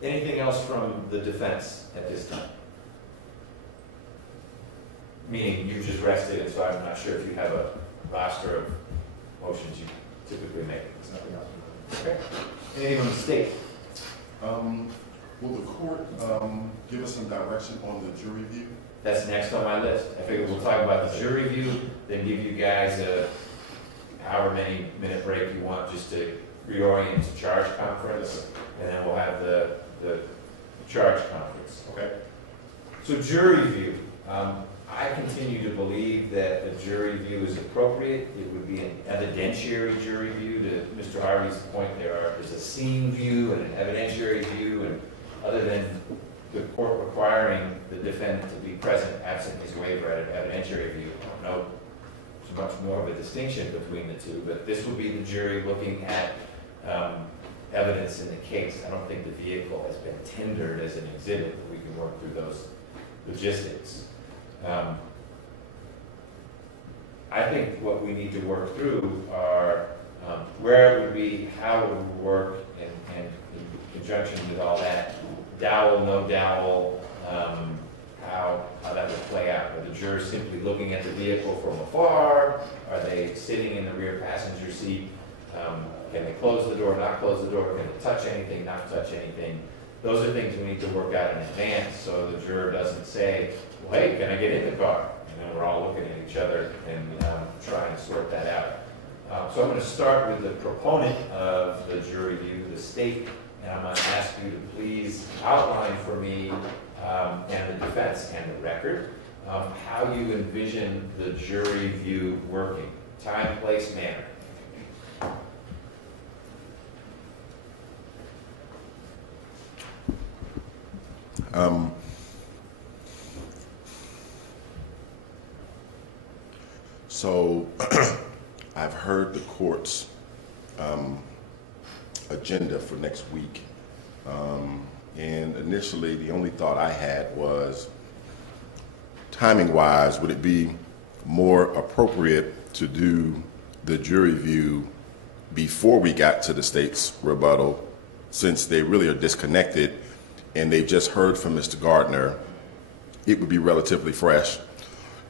Anything else from the defense at this time? meaning you just rested, and so I'm not sure if you have a roster of motions you typically make. There's nothing else. Okay. Anything on the state? Will the court give us some direction on the jury view? That's next on my list. I figured we'll talk about the jury view, then give you guys a however many minute break you want just to reorient to charge conference, and then we'll have the charge conference. Okay. So jury view. I continue to believe that the jury view is appropriate. It would be an evidentiary jury view. To Mr. Harvey's point, there's a scene view and an evidentiary view, and other than the court requiring the defendant to be present absent his waiver at an evidentiary view, I don't know so much more of a distinction between the two, but this would be the jury looking at evidence in the case. I don't think the vehicle has been tendered as an exhibit, but we can work through those logistics. I think what we need to work through are where it would be, how it would work, and in conjunction with all that, dowel, no dowel, how that would play out. Are the jurors simply looking at the vehicle from afar? Are they sitting in the rear passenger seat? Can they close the door, not close the door? Can they touch anything, not touch anything? Those are things we need to work out in advance so the juror doesn't say, well, hey, can I get in the car? And then we're all looking at each other and trying to sort that out. So I'm going to start with the proponent of the jury view, the state, and I'm going to ask you to please outline for me and the defense and the record how you envision the jury view working. Time, place, manner. So I've heard the court's agenda for next week. And initially, the only thought I had was, timing-wise, would it be more appropriate to do the jury view before we got to the state's rebuttal, since they really are disconnected and they've just heard from Mr. Gardner? It would be relatively fresh.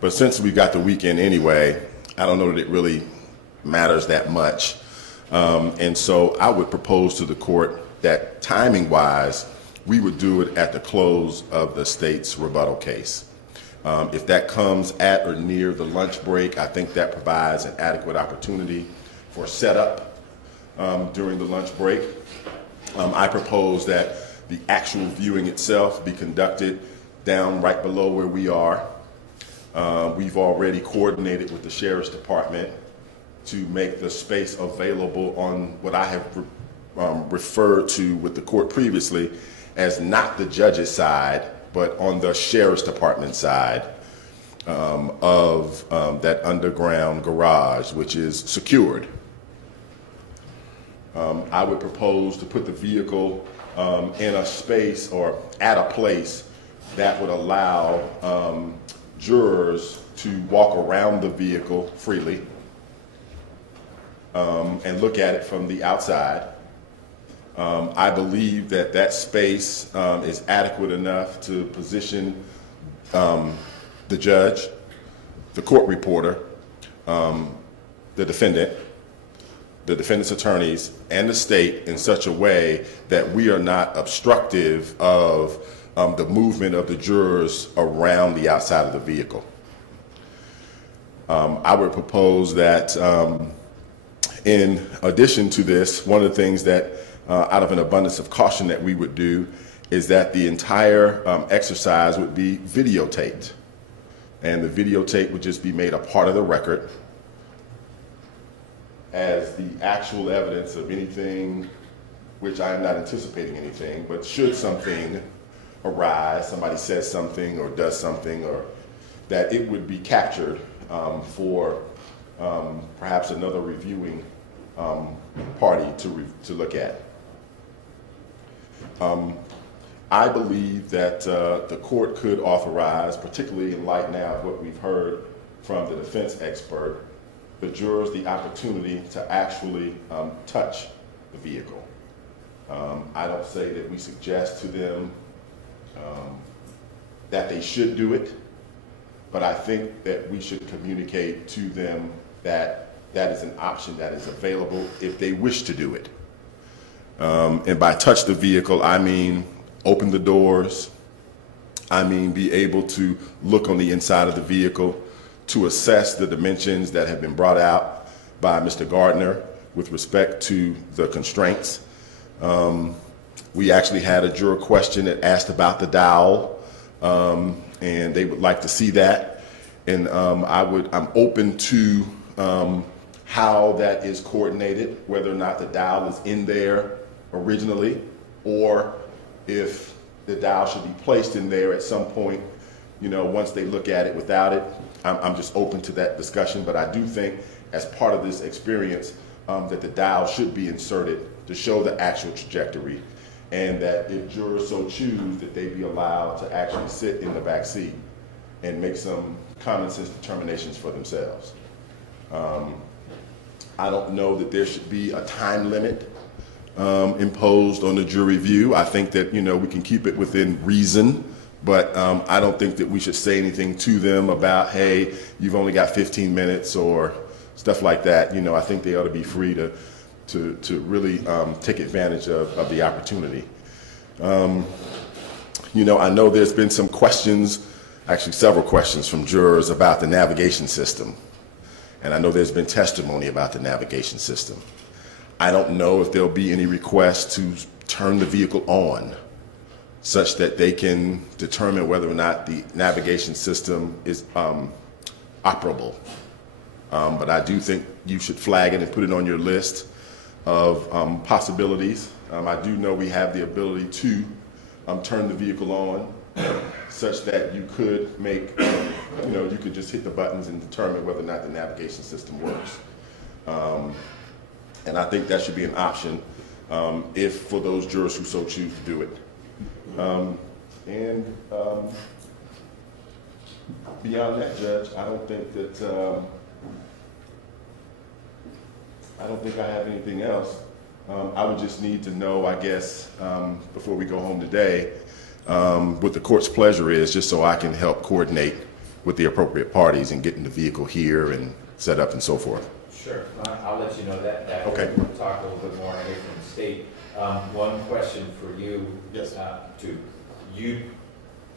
But since we got the weekend anyway, I don't know that it really matters that much. And so I would propose to the court that timing-wise, we would do it at the close of the state's rebuttal case. If that comes at or near the lunch break, I think that provides an adequate opportunity for setup during the lunch break. I propose that the actual viewing itself be conducted down right below where we are. We've already coordinated with the Sheriff's Department to make the space available on what I have referred to with the court previously as not the judge's side, but on the Sheriff's Department side of that underground garage, which is secured. I would propose to put the vehicle in a space or at a place that would allow jurors to walk around the vehicle freely and look at it from the outside. I believe that that space is adequate enough to position the judge, the court reporter, the defendant's attorneys, and the state in such a way that we are not obstructive of the movement of the jurors around the outside of the vehicle. I would propose that in addition to this, one of the things that out of an abundance of caution that we would do is that the entire exercise would be videotaped, and the videotape would just be made a part of the record as the actual evidence of anything, which I am not anticipating anything, but should something arise, somebody says something or does something, or that it would be captured for perhaps another reviewing party to look at. I believe that the court could authorize, particularly in light now of what we've heard from the defense expert, the jurors the opportunity to actually touch the vehicle. I don't say that we suggest to them that they should do it, but I think that we should communicate to them that that is an option that is available if they wish to do it. And by touch the vehicle, I mean open the doors, I mean be able to look on the inside of the vehicle, to assess the dimensions that have been brought out by Mr. Gardner with respect to the constraints. We actually had a juror question that asked about the dowel, and they would like to see that. And I'm open to how that is coordinated, whether or not the dowel is in there originally, or if the dowel should be placed in there at some point, you know, once they look at it without it. I'm just open to that discussion, but I do think as part of this experience that the dial should be inserted to show the actual trajectory, and that if jurors so choose that they be allowed to actually sit in the back seat and make some common sense determinations for themselves. I don't know that there should be a time limit imposed on the jury view. I think that, you know, we can keep it within reason. But I don't think that we should say anything to them about, hey, you've only got 15 minutes or stuff like that. You know, I think they ought to be free to really take advantage of the opportunity. You know, I know there's been some questions, actually several questions from jurors about the navigation system. And I know there's been testimony about the navigation system. I don't know if there'll be any request to turn the vehicle on, such that they can determine whether or not the navigation system is operable. But I do think you should flag it and put it on your list of possibilities. I do know we have the ability to turn the vehicle on such that you could make, you know, you could just hit the buttons and determine whether or not the navigation system works. And I think that should be an option if for those jurors who so choose to do it. Beyond that, Judge, I don't think that I have anything else. I would just need to know, I guess, before we go home today, what the court's pleasure is, just so I can help coordinate with the appropriate parties and getting the vehicle here and set up and so forth. Sure, I'll let you know that. Okay. We'll talk a little bit more here from the state. One question for you. Yes. To you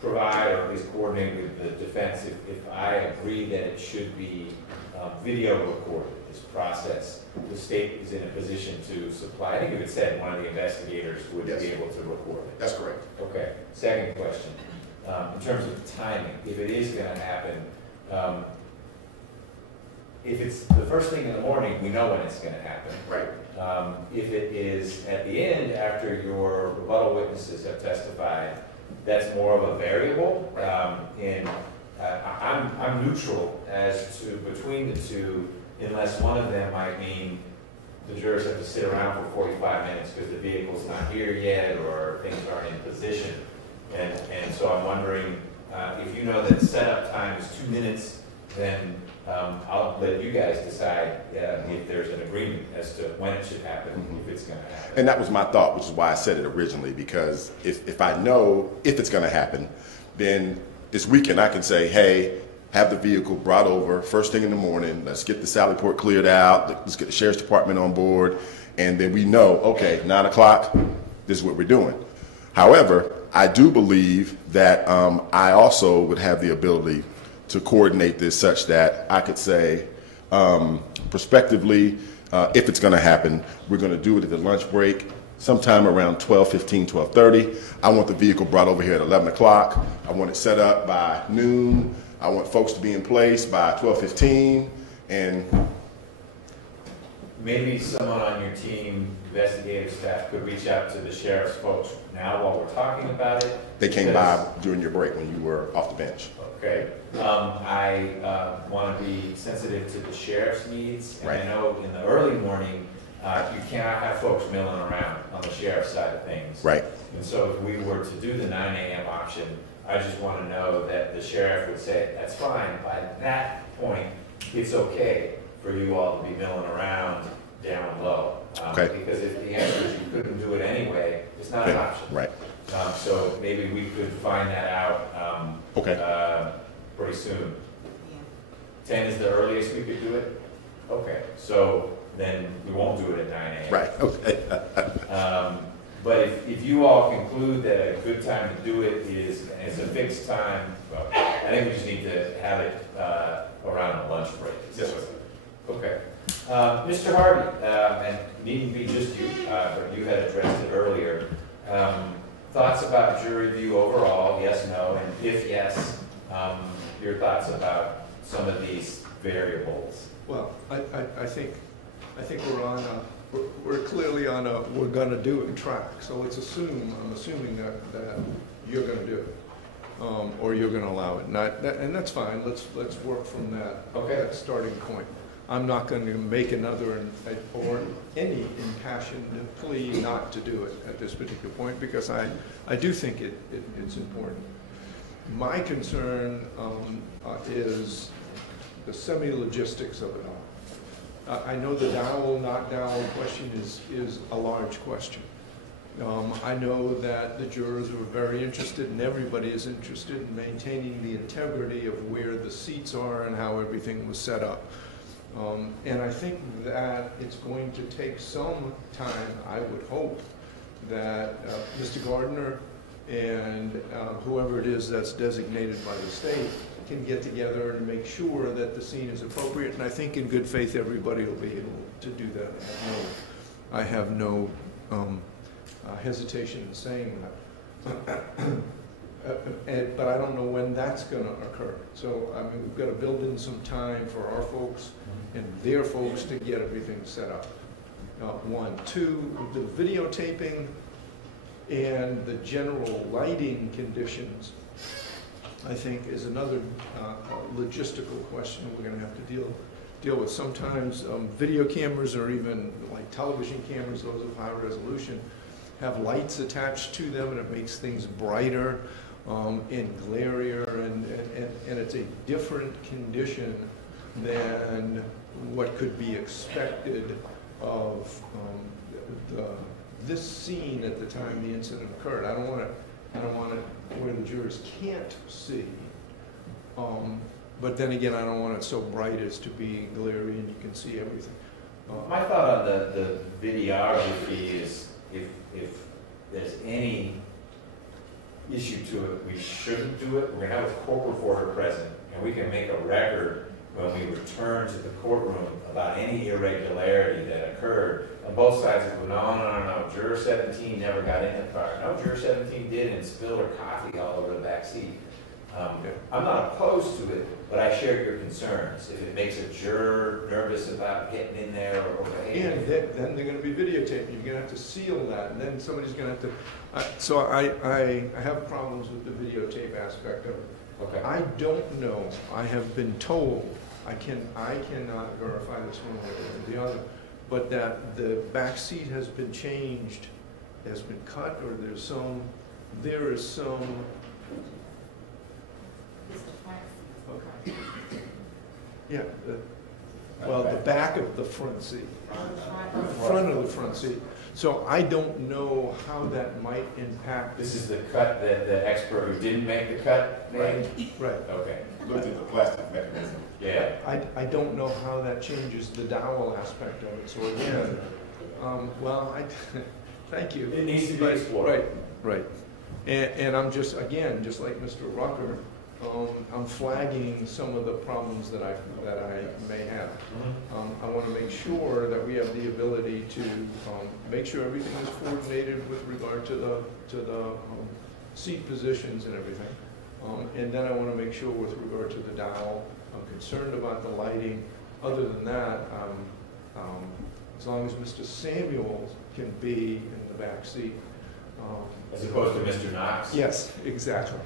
provide or at least coordinate with the defense if I agree that it should be video recorded, this process. The state is in a position to supply, I think you had said one of the investigators would Yes. be able to record it. That's correct. Okay, second question. In terms of timing, if it is going to happen, if it's the first thing in the morning, we know when it's going to happen. Right. If it is at the end, after your rebuttal witnesses have testified, that's more of a variable. I'm neutral as to between the two, unless one of them might mean the jurors have to sit around for 45 minutes because the vehicle's not here yet or things aren't in position. And so I'm wondering if you know that setup time is 2 minutes, then I'll let you guys decide if there's an agreement as to when it should happen, if it's going to happen. And that was my thought, which is why I said it originally, because if I know if it's going to happen, then this weekend I can say, hey, have the vehicle brought over first thing in the morning, let's get the Sally Port cleared out, let's get the sheriff's department on board, and then we know, okay, 9 o'clock, this is what we're doing. However, I do believe that I also would have the ability to coordinate this such that I could say, prospectively, if it's going to happen, we're going to do it at the lunch break, sometime around 12:15, 12:30. I want the vehicle brought over here at 11 o'clock. I want it set up by noon. I want folks to be in place by 12:15, and maybe someone on your team, investigative staff, could reach out to the sheriff's folks now while we're talking about it. they came by during your break when you were off the bench. Okay. I want to be sensitive to the sheriff's needs. And Right. I know in the early morning, you cannot have folks milling around on the sheriff's side of things. Right. And so if we were to do the 9 a.m. option, I just want to know that the sheriff would say, that's fine. By that point, it's okay for you all to be milling around down low. Okay. Because if the answer is you couldn't do it anyway, it's not an option. Right. So maybe we could find that out. Okay. pretty soon. 10 is the earliest we could do it? Okay, so then we won't do it at 9 a.m. Right, okay. But if you all conclude that a good time to do it is a fixed time, well, I think we just need to have it around a lunch break. Yes, sir. Okay. Mr. Harvey, and needn't be just you, but you had addressed it earlier. Thoughts about jury view overall, yes, no, and if yes, your thoughts about some of these variables? Well, I think we're clearly on a we're going to do it track. So I'm assuming that you're going to do it, or you're going to allow it. And that's fine. Let's work from that starting point. I'm not going to make another or any impassioned plea not to do it at this particular point, because I do think it's important. My concern is the semi-logistics of it all. I know the dowel, not dowel question is a large question. I know that the jurors were very interested, and everybody is interested in maintaining the integrity of where the seats are and how everything was set up. And I think that it's going to take some time, I would hope, that Mr. Gardner and whoever it is that's designated by the state can get together and make sure that the scene is appropriate. And I think in good faith, everybody will be able to do that. I have no hesitation in saying that. But I don't know when that's going to occur. So, I mean, we've got to build in some time for our folks and their folks to get everything set up. One. Two, the videotaping and the general lighting conditions, I think, is another logistical question we're going to have to deal with. Sometimes video cameras, or even like television cameras, those of high resolution, have lights attached to them, and it makes things brighter and glarier, and it's a different condition than what could be expected of this scene at the time the incident occurred. I don't want it where the jurors can't see, but then again, I don't want it so bright as to be glary and you can see everything. My thought on the videography is if there's any issue to it, we shouldn't do it. We're going to have a court reporter present, and we can make a record when we return to the courtroom about any irregularity that occurred. On both sides, go, no, Juror 17 never got in the car. No, Juror 17 did, and spilled her coffee all over the back seat. I'm not opposed to it, but I share your concerns. If it makes a juror nervous about getting in there or behaving. And then they're going to be videotaping. You're going to have to seal that, and then somebody's going to have to. So I have problems with the videotape aspect of it. Okay. I don't know. I have been told. I cannot verify this one way or the other, but that the back seat has been changed, has been cut, or there is some. Okay. Yeah. The back of the front seat. Front of the front seat. So I don't know how that might impact. This is the cut that the expert who didn't make the cut made? Right. Okay. Looked at the plastic mechanism. Yeah. I don't know how that changes the dowel aspect of it. So again, thank you. It needs to be explored. Right. And I'm just like Mr. Rucker, I'm flagging some of the problems that I may have. I want to make sure that we have the ability to make sure everything is coordinated with regard to the seat positions and everything. And then I want to make sure with regard to the dowel, I'm concerned about the lighting. Other than that, as long as Mr. Samuel can be in the back seat. As opposed to Mr. Knox? Yes, exactly.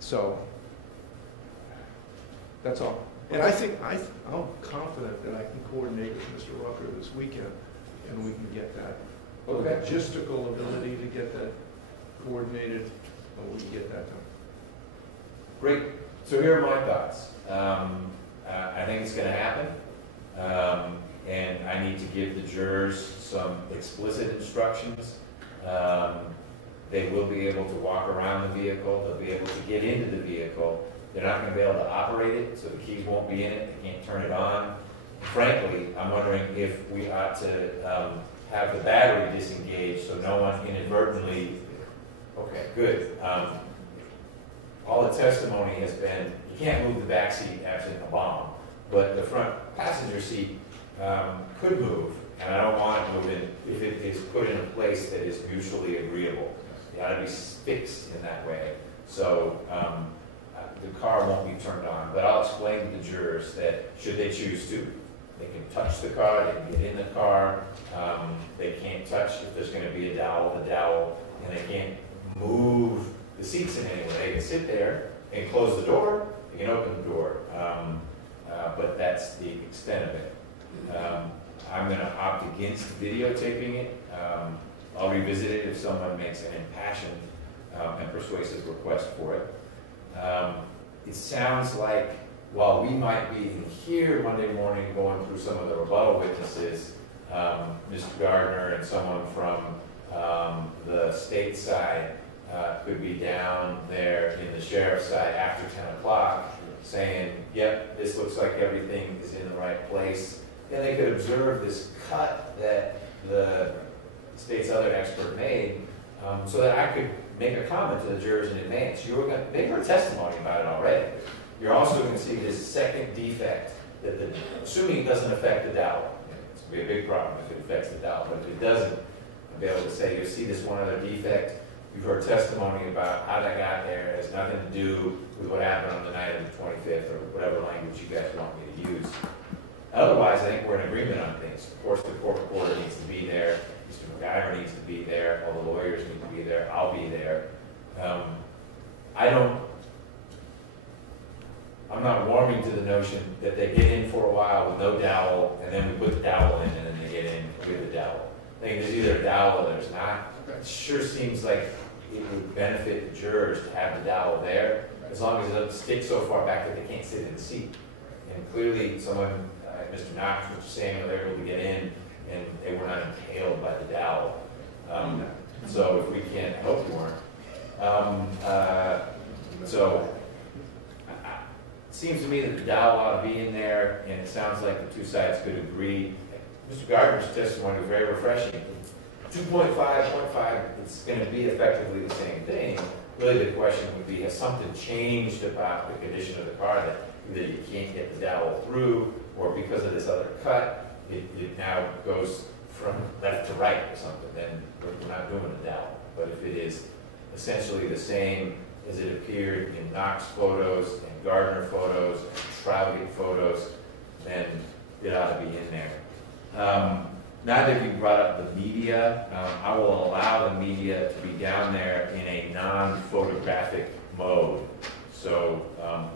So that's all. And I think I'm confident that I can coordinate with Mr. Rucker this weekend, and we can get that logistical ability to get that coordinated, and we can get that done. Great. So here are my thoughts. I think it's going to happen, and I need to give the jurors some explicit instructions. They will be able to walk around the vehicle, they'll be able to get into the vehicle. They're not gonna be able to operate it, so the keys won't be in it, they can't turn it on. Frankly, I'm wondering if we ought to have the battery disengaged so no one inadvertently, okay, good. All the testimony has been, you can't move the back seat absent a bomb, but the front passenger seat could move, and I don't want it moving if it is put in a place that is mutually agreeable. It ought to be fixed in that way, so the car won't be turned on. But I'll explain to the jurors that should they choose to, they can touch the car, they can get in the car, they can't touch if there's going to be a dowel, and they can't move the seats in any way. They can sit there and close the door, they can open the door, but that's the extent of it. I'm going to opt against videotaping it. I'll revisit it if someone makes an impassioned and persuasive request for it. It sounds like while we might be in here Monday morning going through some of the rebuttal witnesses, Mr. Gardner and someone from the state side could be down there in the sheriff's side after 10 o'clock saying, yep, this looks like everything is in the right place. Then they could observe this cut that the state's other expert made so that I could make a comment to the jurors in advance. They've heard testimony about it already. You're also going to see this second defect, that assuming it doesn't affect the dowel. It's going to be a big problem if it affects the dowel, but if it doesn't, I'll be able to say, you'll see this one other defect. You've heard testimony about how that got there. It has nothing to do with what happened on the night of the 25th or whatever language you guys want me to use. Otherwise, I think we're in agreement on things. Of course, the court reporter needs to be there. Mr. McIver needs to be there. All the lawyers need to be there. I'll be there. I'm not warming to the notion that they get in for a while with no dowel, and then we put the dowel in, and then they get in with the dowel. I think there's either a dowel or there's not. It sure seems like it would benefit the jurors to have the dowel there, as long as it doesn't stick so far back that they can't sit in the seat. And clearly, someone, Mr. Knox, Mr. Samuel, they were able to get in, and they were not impaled by the dowel. So if we can, I hope you weren't. It seems to me that the dowel ought to be in there, and it sounds like the two sides could agree. Mr. Gardner's testimony was very refreshing. 2.5, 0.5, it's going to be effectively the same thing. Really the question would be, has something changed about the condition of the car that either you can't get the dowel through, or because of this other cut, it now goes from left to right or something, then we're not doing a dowel. But if it is essentially the same as it appeared in Knox photos and Gardner photos and Troutgate photos, then it ought to be in there. Now that you brought up the media, I will allow the media to be down there in a non-photographic mode. So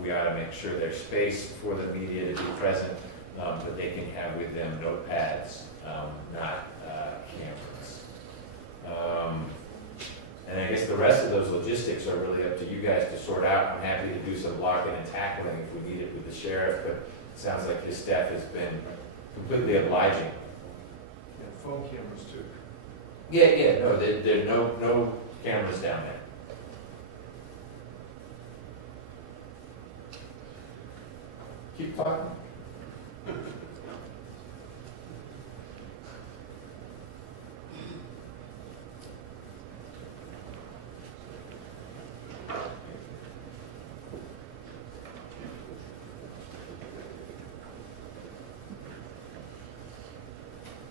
we ought to make sure there's space for the media to be present, but they can have with them notepads, not cameras. And I guess the rest of those logistics are really up to you guys to sort out. I'm happy to do some blocking and tackling if we need it with the sheriff, but it sounds like his staff has been completely obliging. Yeah, phone cameras too. Yeah, no, there are no cameras down there. Keep talking.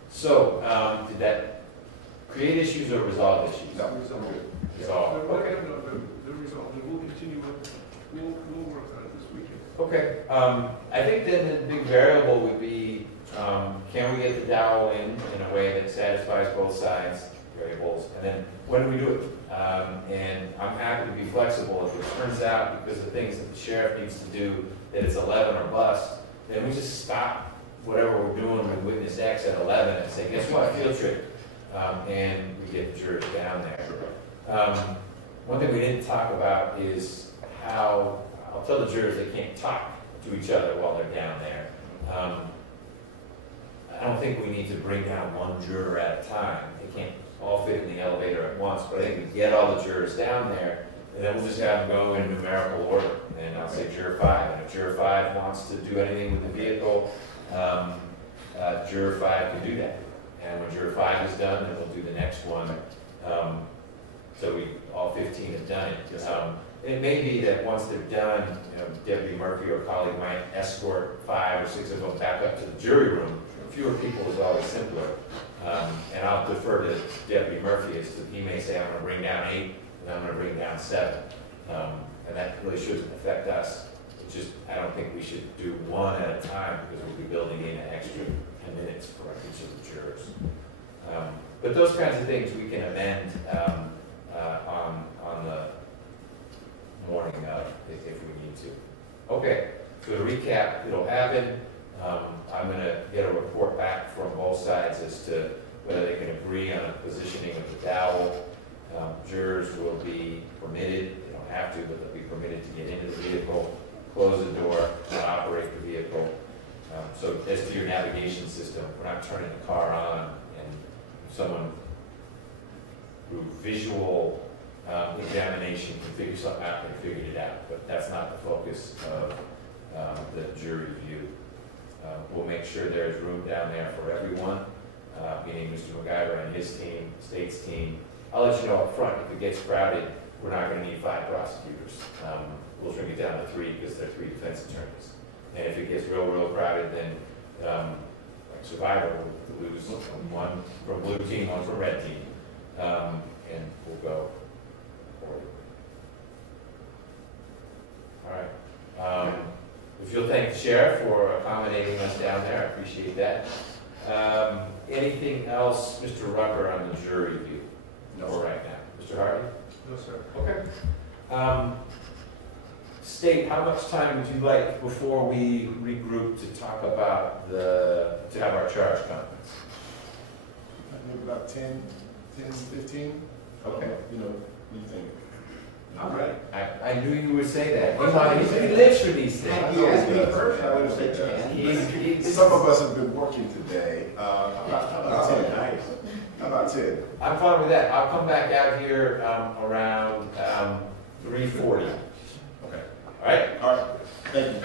So, did that create issues or resolve issues? No. Resolve. Okay. The result, and we'll continue with, we'll work on it this weekend. Okay. I think then the big variable would be, can we get the dowel in a way that satisfies both sides, variables, and then when do we do it? And I'm happy to be flexible. If it turns out, because the things that the sheriff needs to do, that it's 11 or bust, then we just stop whatever we're doing with witness X at 11 and say, guess what, field trip. And we get the jurors down there. One thing we didn't talk about is how, I'll tell the jurors they can't talk to each other while they're down there. I don't think we need to bring down one juror at a time. They can't all fit in the elevator at once, but I think we get all the jurors down there, and then we'll just have them go in numerical order. And I'll say juror 5, and if juror 5 wants to do anything with the vehicle, juror 5 can do that. And when juror 5 is done, then we'll do the next one. So all 15 have done it. It may be that once they're done, Deputy Murphy or colleague might escort 5 or 6 of them back up to the jury room. Fewer people is always simpler. And I'll defer to Deputy Murphy as to, he may say, I'm going to bring down 8, and I'm going to bring down 7. And that really shouldn't affect us. It's just, I don't think we should do one at a time, because we'll be building in an extra 10 minutes for each of the jurors. But those kinds of things we can amend on the morning of, if we need to. Okay, so to recap, it'll happen. I'm going to get a report back from both sides as to whether they can agree on a positioning of the dowel. Jurors will be permitted, they don't have to, but they'll be permitted to get into the vehicle, close the door, and operate the vehicle. So as to your navigation system, we're not turning the car on, and if someone through visual examination can figure something out, they figured it out, but that's not the focus of the jury view. We'll make sure there's room down there for everyone, meaning Mr. McIver and his team, state's team. I'll let you know up front, if it gets crowded, we're not going to need 5 prosecutors. We'll shrink it down to 3 because there are 3 defense attorneys. And if it gets real crowded, then like Survivor, we'll lose one from blue team, one from red team, and we'll go forward. All right. If you'll thank the sheriff for accommodating us down there, I appreciate that. Anything else, Mr. Rucker, on the jury view? No, right now. Mr. Hardy? No, sir. Okay. State, how much time would you like before we regroup to talk about to have our charge conference? Maybe about 10, 15. Okay. You know, what do you think? I'm ready. I knew you would say that. He lives for these things. You asked me first, I would have said 10. Some of us have been working today. How about 10? Nice. How about 10? I'm fine with that. I'll come back out here around 3:40. Okay. All right? All right. Thank you.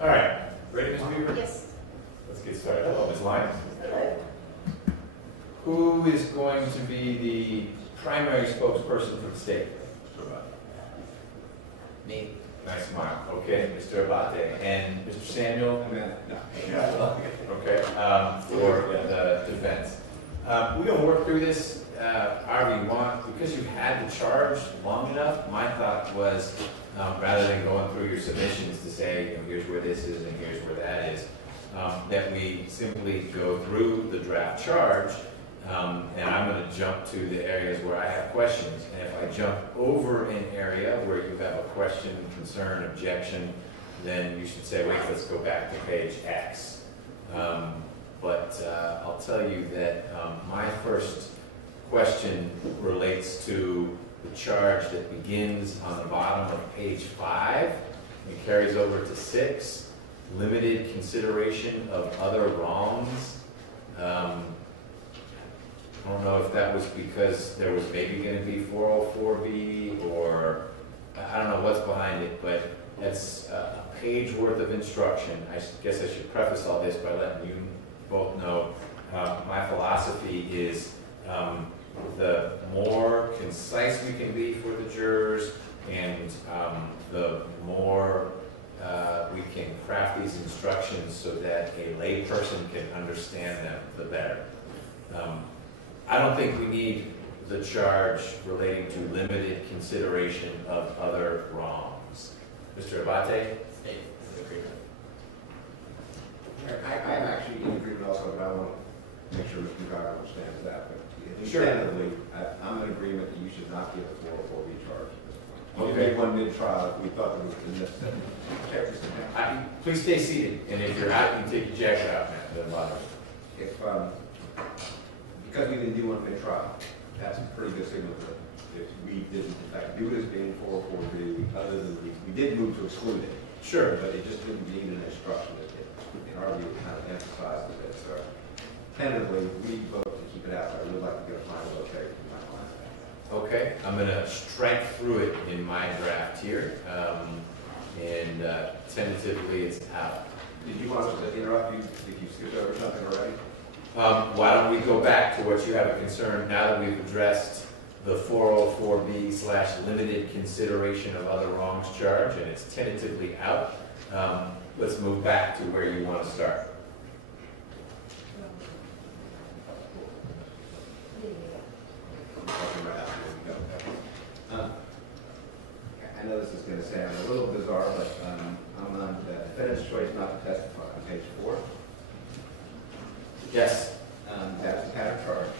All right, ready, Ms. Weaver? Yes. Let's get started. Hello, Ms. Lyons. Who is going to be the primary spokesperson for the state? Me. Nice smile. Okay, Mr. Abate. And Mr. Samuel? Okay, for the defense. We're going to work through this however you want. Because you've had the charge long enough, my thought was, rather than going through your submissions to say, here's where this is and here's where that is, that we simply go through the draft charge, and I'm going to jump to the areas where I have questions. And if I jump over an area where you have a question, concern, objection, then you should say, wait, let's go back to page X. But I'll tell you that my first question relates to the charge that begins on the bottom of page 5 and carries over to 6, limited consideration of other wrongs. I don't know if that was because there was maybe going to be 404B, or I don't know what's behind it, but it's a page worth of instruction. I guess I should preface all this by letting you both know my philosophy is the more concise we can be for the jurors, and the more we can craft these instructions so that a layperson can understand them, the better. I don't think we need the charge relating to limited consideration of other wrongs. Mr. Abate? State is agreement. I'm actually in agreement also, but I want to make sure Mr. McIver understands that. But Sure. tentatively, I'm in agreement that you should not give a 404B charge at this point. Okay. You did one mid-trial if we thought there was a necessity. Please stay seated, and if you're out, you can take your jacket out, man. Doesn't bother me. If, because we didn't do one mid-trial, that's a pretty good signal that if we didn't, in fact, do it as being 404B, other than we did move to exclude it. Sure. But it just didn't need an instruction. In our view, it kind of emphasized it. So tentatively, we vote to keep it out, but I would like to get a final okay from my mind. Okay, I'm going to strike through it in my draft here, and tentatively it's out. Did you want us to interrupt you if you skipped over something already? Why don't we go back to what you have a concern now that we've addressed the 404B/limited consideration of other wrongs charge, and it's tentatively out. Let's move back to where you want to start. I know this is going to sound a little bizarre, but I'm on the defendant's choice not to testify on page 4. Yes. That's the counter charge.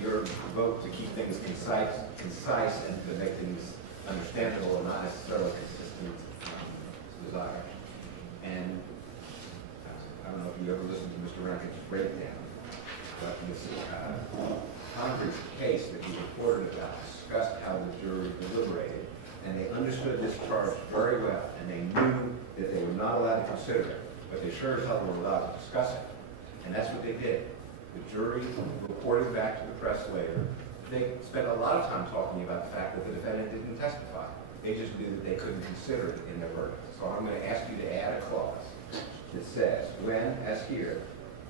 Your vote to keep things concise and to make things understandable and not necessarily consistent desires. And I don't know if you ever listened to Mr. Rankin's breakdown, but this concrete case that he reported about discussed how the jury deliberated, and they understood this charge very well, and they knew that they were not allowed to consider it, but they sure as hell were allowed to discuss it. And that's what they did. The jury reported back to the press later. They spent a lot of time talking about the fact that the defendant didn't testify. They just knew that they couldn't consider it in their verdict. So I'm going to ask you to add a clause that says, when, as here,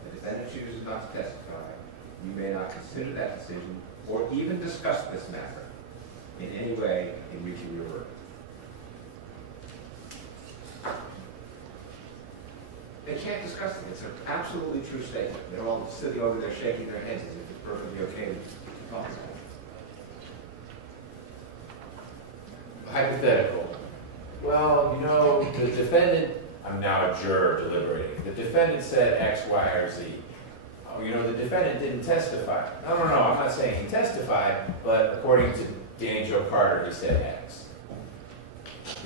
the defendant chooses not to testify, you may not consider that decision or even discuss this matter in any way in reaching your verdict. They can't discuss it. It's an absolutely true statement. They're all sitting over there shaking their heads as if it's perfectly okay to talk about it. Hypothetical. Well, the defendant, I'm now a juror deliberating. The defendant said X, Y, or Z. Oh, the defendant didn't testify. No, I'm not saying he testified, but according to Danny Joe Carter, he said X.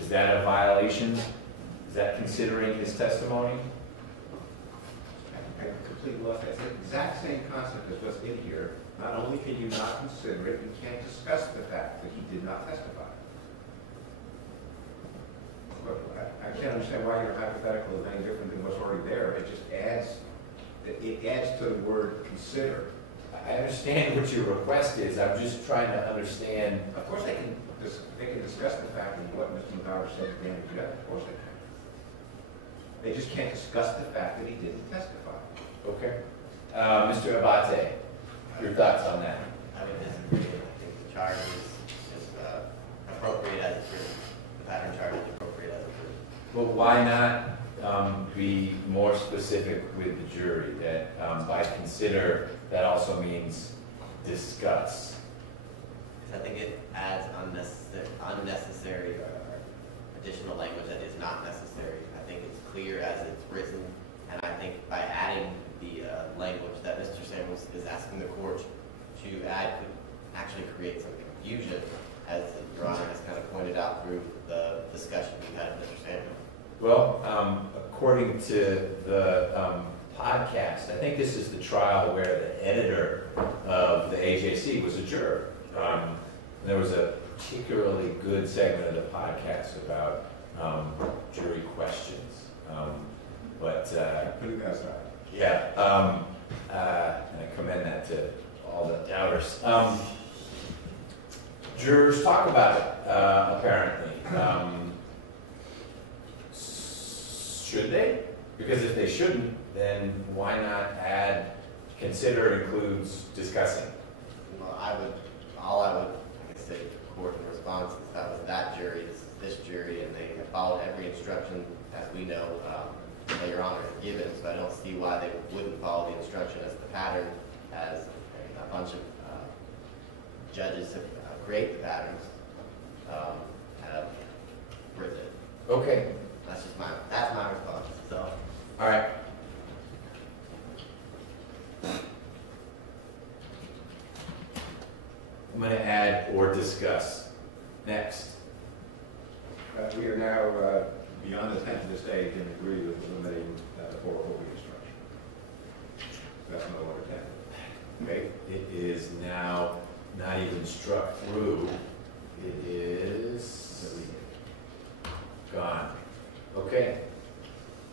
Is that a violation? Is that considering his testimony? I completely lost that. It's the exact same concept as what's in here. Not only can you not consider it, you can't discuss the fact that he did not testify. But I can't understand why your hypothetical is any different than what's already there. It just adds to the word consider. I understand what your request is. I'm just trying to understand. Of course they can discuss the fact of what Mr. McIver said to Danny Joe. Of course they can. They just can't discuss the fact that he didn't testify. Okay. Mr. Abate, your thoughts on that? I would disagree. I think the charge is appropriate as it's written. The pattern charge is appropriate as it's written. Well, why not be more specific with the jury that by consider, that also means discuss? I think it adds unnecessary or additional language that is not necessary. I think it's clear as it's written, and I think by adding the language that Mr. Samuels is asking the court to add could actually create some confusion, as Your Honor has kind of pointed out through the discussion we had with Mr. Samuels. Well, according to the podcast, I think this is the trial where the editor of the AJC was a juror. There was a particularly good segment of the podcast about jury questions. Put it aside. Yeah, and I commend that to all the doubters. Jurors talk about it, apparently. Should they? Because if they shouldn't, then why not add consider includes discussing? Well, all I would say to the court in response is that was that jury, this jury, and they have followed every instruction, as we know, that Your Honor has given, so I don't see why they wouldn't follow the instruction as the pattern, as a bunch of judges have created the patterns, have written it. Okay, That's my response, so. all right. I'm going to add or discuss. Next. We are now beyond the tentative stage and agree with eliminating the 404B instruction. That's no longer tentative. Okay, it is now not even struck through. It is gone. Okay.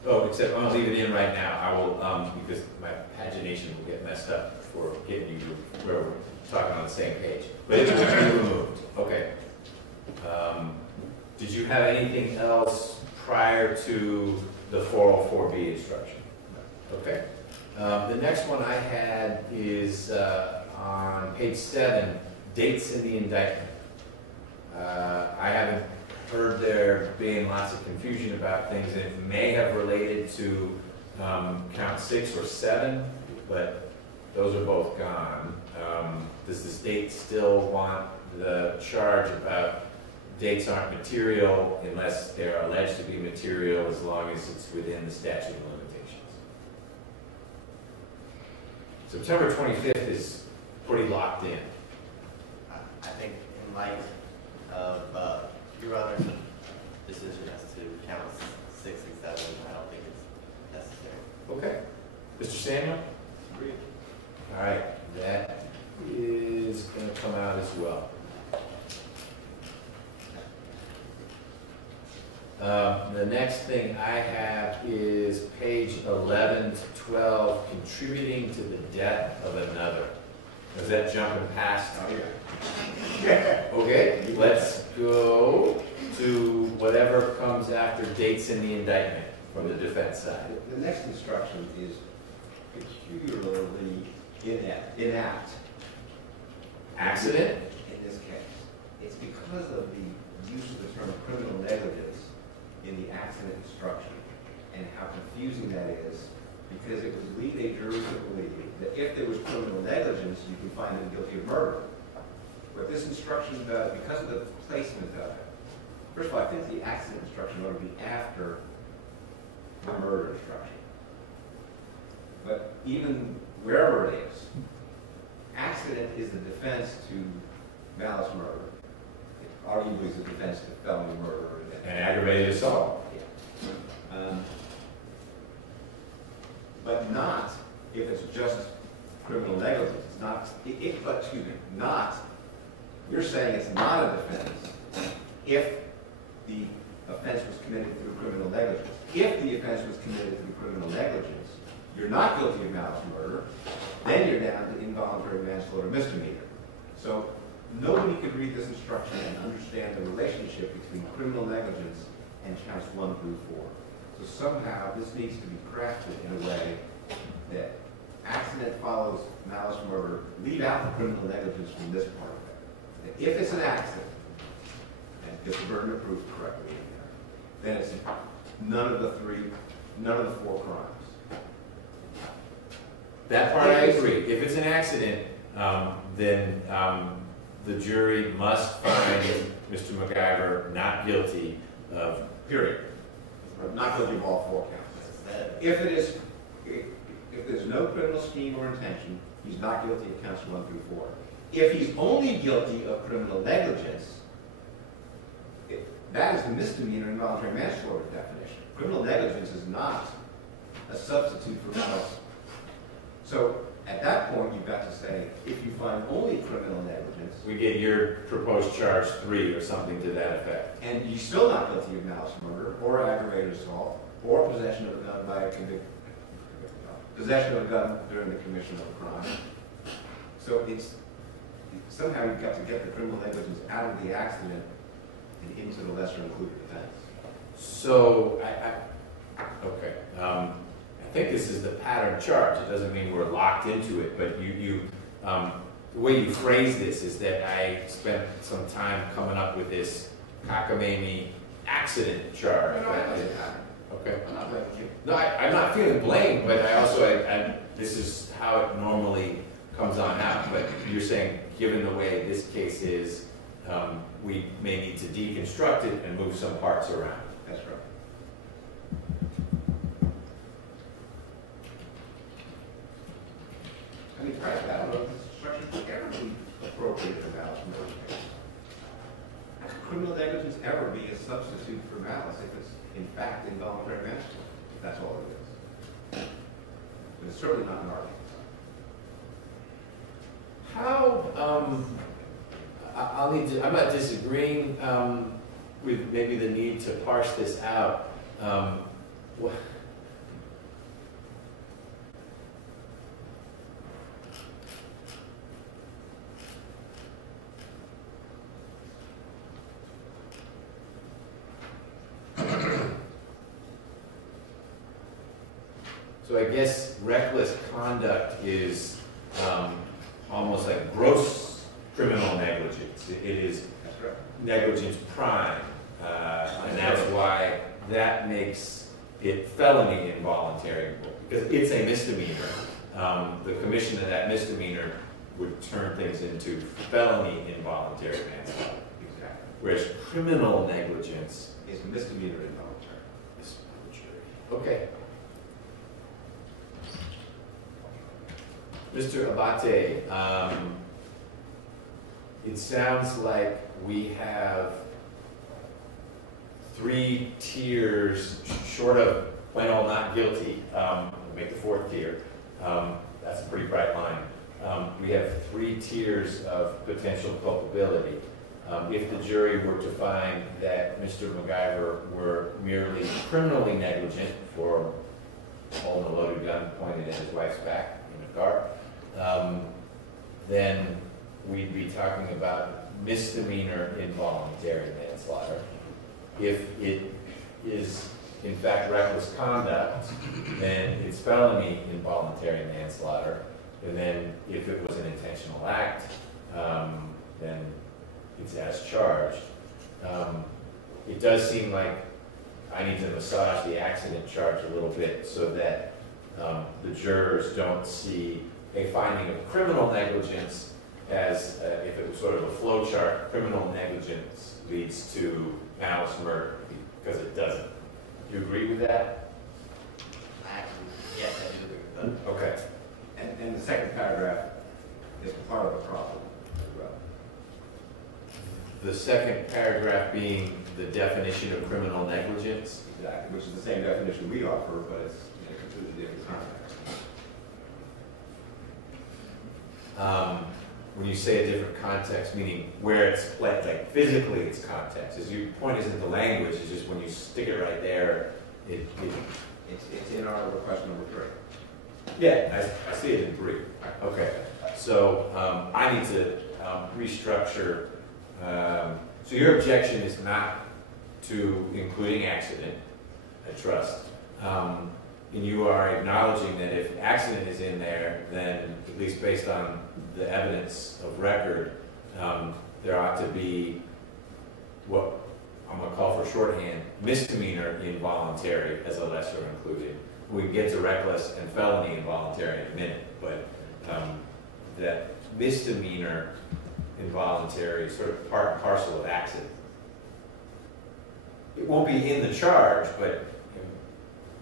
Oh, except I'm gonna leave it in right now. I will, because my pagination will get messed up for getting you to where we're talking on the same page. But it will be removed. Okay. Did you have anything else prior to the 404B instruction? Okay. The next one I had is on page 7, dates in the indictment. I haven't heard there being lots of confusion about things, and it may have related to count 6 or 7, but those are both gone. Does the state still want the charge about dates aren't material unless they're alleged to be material as long as it's within the statute of limitations? September 25th is pretty locked in. I think in light of Your Honor's decision as to counts 6 and 7, I don't think it's necessary. Okay. Mr. Samuel? Agreed. All right, that is going to come out as well. The next thing I have is page 11 to 12, contributing to the death of another. Is that jumping past? Oh, yeah. Okay, let's go to whatever comes after dates in the indictment from the defense side. The next instruction is peculiarly inapt. Accident? In this case. It's because of the use of the term criminal negligence in the accident instruction and how confusing that is, because it would lead a jury to believe that if there was criminal negligence, you can find them guilty of murder. What this instruction does, because of the placement of it, first of all, I think the accident instruction ought to be after the murder instruction. But even wherever it is, accident is the defense to malice murder. It arguably is a defense to felony murder. And aggravated assault. Yeah. But not if it's just criminal negligence. It's not, you're saying it's not a defense if the offense was committed through criminal negligence. If the offense was committed through criminal negligence, you're not guilty of malice murder, then you're down to involuntary manslaughter misdemeanor. So nobody could read this instruction and understand the relationship between criminal negligence and counts 1 through 4. So somehow this needs to be crafted in a way that accident follows malice murder, leave out the criminal negligence from this part of it. That if it's an accident, and gets the burden of proof correctly in there, then it's none of the four crimes. That part I agree. If it's an accident, then the jury must find Mr. McIver not guilty of, period. Not guilty of all four counts. If there's no criminal scheme or intention, he's not guilty of counts 1 through 4. If he's only guilty of criminal negligence, that is the misdemeanor involuntary manslaughter definition. Criminal negligence is not a substitute for malice. So at that point, you've got to say, if you find only criminal negligence, we get your proposed charge 3 or something to that effect. and you're still not guilty of malice murder or aggravated assault or possession of a gun by a possession of a gun during the commission of a crime. So it's somehow you've got to get the criminal negligence out of the accident and into the lesser included offense. So, okay. I think this is the pattern charge. It doesn't mean we're locked into it, but the way you phrase this is that I spent some time coming up with this cockamamie accident charge. Okay. I'm not blaming you. No, I'm not feeling blamed, but I also, this is how it normally comes on out. But you're saying, given the way this case is, we may need to deconstruct it and move some parts around. That's right. I mean, frankly, I don't know if this structure could ever be appropriate for malice murder case. How could criminal negligence ever be a substitute for malice if it's in fact involuntary manslaughter? That's all it is. But it's certainly not an argument. How, I'm not disagreeing with maybe the need to parse this out. So I guess reckless conduct is almost like gross criminal negligence. It is That's right. negligence prime, and that's why that makes it felony involuntary, because it's a misdemeanor. The commission of that misdemeanor would turn things into felony involuntary manslaughter. Exactly. Whereas criminal negligence It's misdemeanor involuntary. is okay. Mr. Abate, it sounds like we have 3 tiers short of plain old not guilty. Make the 4th tier. That's a pretty bright line. We have 3 tiers of potential culpability. If the jury were to find that Mr. McIver were merely criminally negligent for holding a loaded gun pointed at his wife's back in a car, then we'd be talking about misdemeanor involuntary manslaughter. If it is in fact reckless conduct, then it's felony involuntary manslaughter. And then if it was an intentional act, then it's as charged. It does seem like I need to massage the accident charge a little bit so that the jurors don't see a finding of criminal negligence as, if it was sort of a flow chart, criminal negligence leads to malice murder, because it doesn't. Do you agree with that? Actually, yes, I do agree with that. Okay. And the second paragraph is part of the problem as well. The second paragraph being the definition of criminal negligence. Exactly, which is the same definition we offer, but it's in a completely different context. When you say a different context, meaning where it's like physically it's context. As your point isn't the language, it's just when you stick it right there, It's in our request number 3. yeah, I see it in 3. Okay, so I need to restructure. So your objection is not to including accident. trust. And you are acknowledging that if accident is in there, then at least based on the evidence of record, there ought to be what I'm going to call for shorthand misdemeanor involuntary as a lesser included. We can get to reckless and felony involuntary in a minute, but that misdemeanor involuntary is sort of part and parcel of accident. It won't be in the charge, but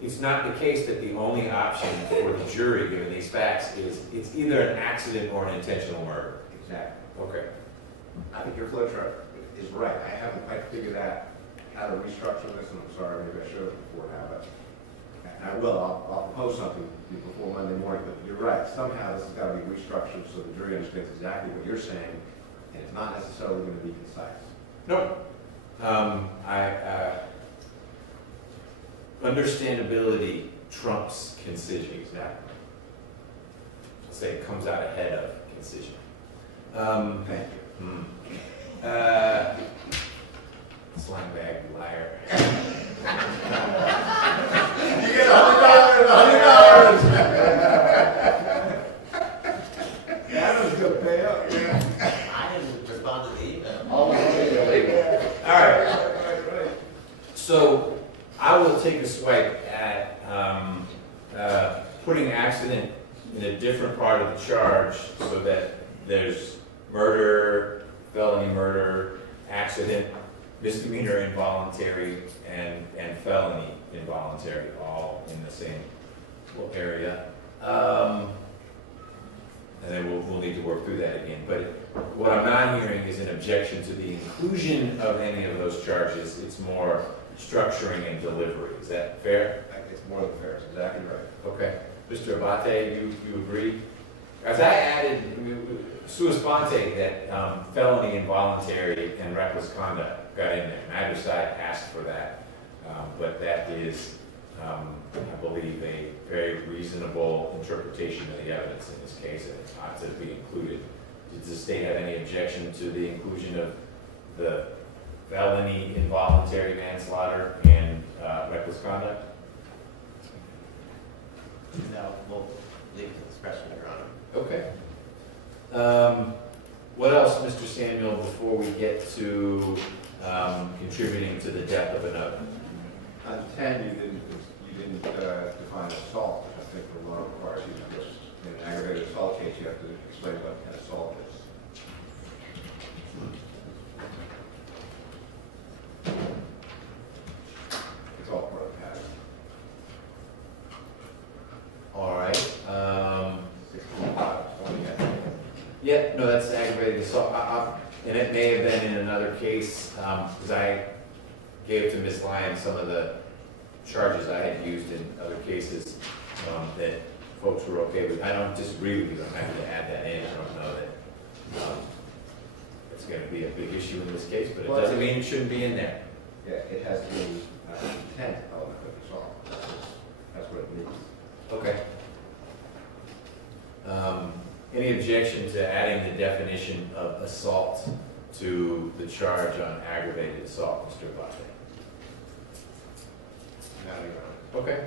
it's not the case that the only option for the jury, given these facts, is it's either an accident or an intentional murder. Exactly. Okay. I think your flow chart is right. I haven't quite figured out how to restructure this, and I'm sorry, maybe I should have before now, but I will. I'll propose something before Monday morning, but you're right. Somehow this has got to be restructured so the jury understands exactly what you're saying, and it's not necessarily going to be concise. No. Understandability trumps concision. Exactly. I'll say it comes out ahead of concision. Thank you. Slang bag liar. You get $100. Adam's gonna pay up. I didn't respond to the email. All right. So I will take a swipe at putting accident in a different part of the charge so that there's murder, felony murder, accident, misdemeanor involuntary, and felony involuntary, all in the same little area. And then we'll need to work through that again. But what I'm not hearing is an objection to the inclusion of any of those charges. It's more structuring and delivery. Is that fair? It's more than fair. It's exactly right. Okay. Mr. Abate, you agree? As I added sua sponte that felony involuntary and reckless conduct got in there. Neither side asked for that. But that is, I believe, a very reasonable interpretation of the evidence in this case, and it ought to be included. Does the state have any objection to the inclusion of the felony involuntary manslaughter and reckless conduct? No, we'll leave it to discretion, Your Honor. Okay. What else, Mr. Samuel, before we get to contributing to the death of another? On 10, you didn't define assault. I think the law requires you to just, in an aggravated assault case, you have to explain what an assault is. It's all part of the pattern. All right. 16.5, 20, I think. Yeah, no, that's aggravated assault. And it may have been in another case, because I gave to Ms. Lyons some of the charges I had used in other cases that folks were okay with. I don't disagree with you. I'm happy to add that in. I don't know that it's going to be a big issue in this case, but it doesn't mean it shouldn't be in there. Yeah, it has the intent element of assault. That's what it means. Okay. Any objection to adding the definition of assault to the charge on aggravated assault, Mr. Abate? No, Your Honor. Okay.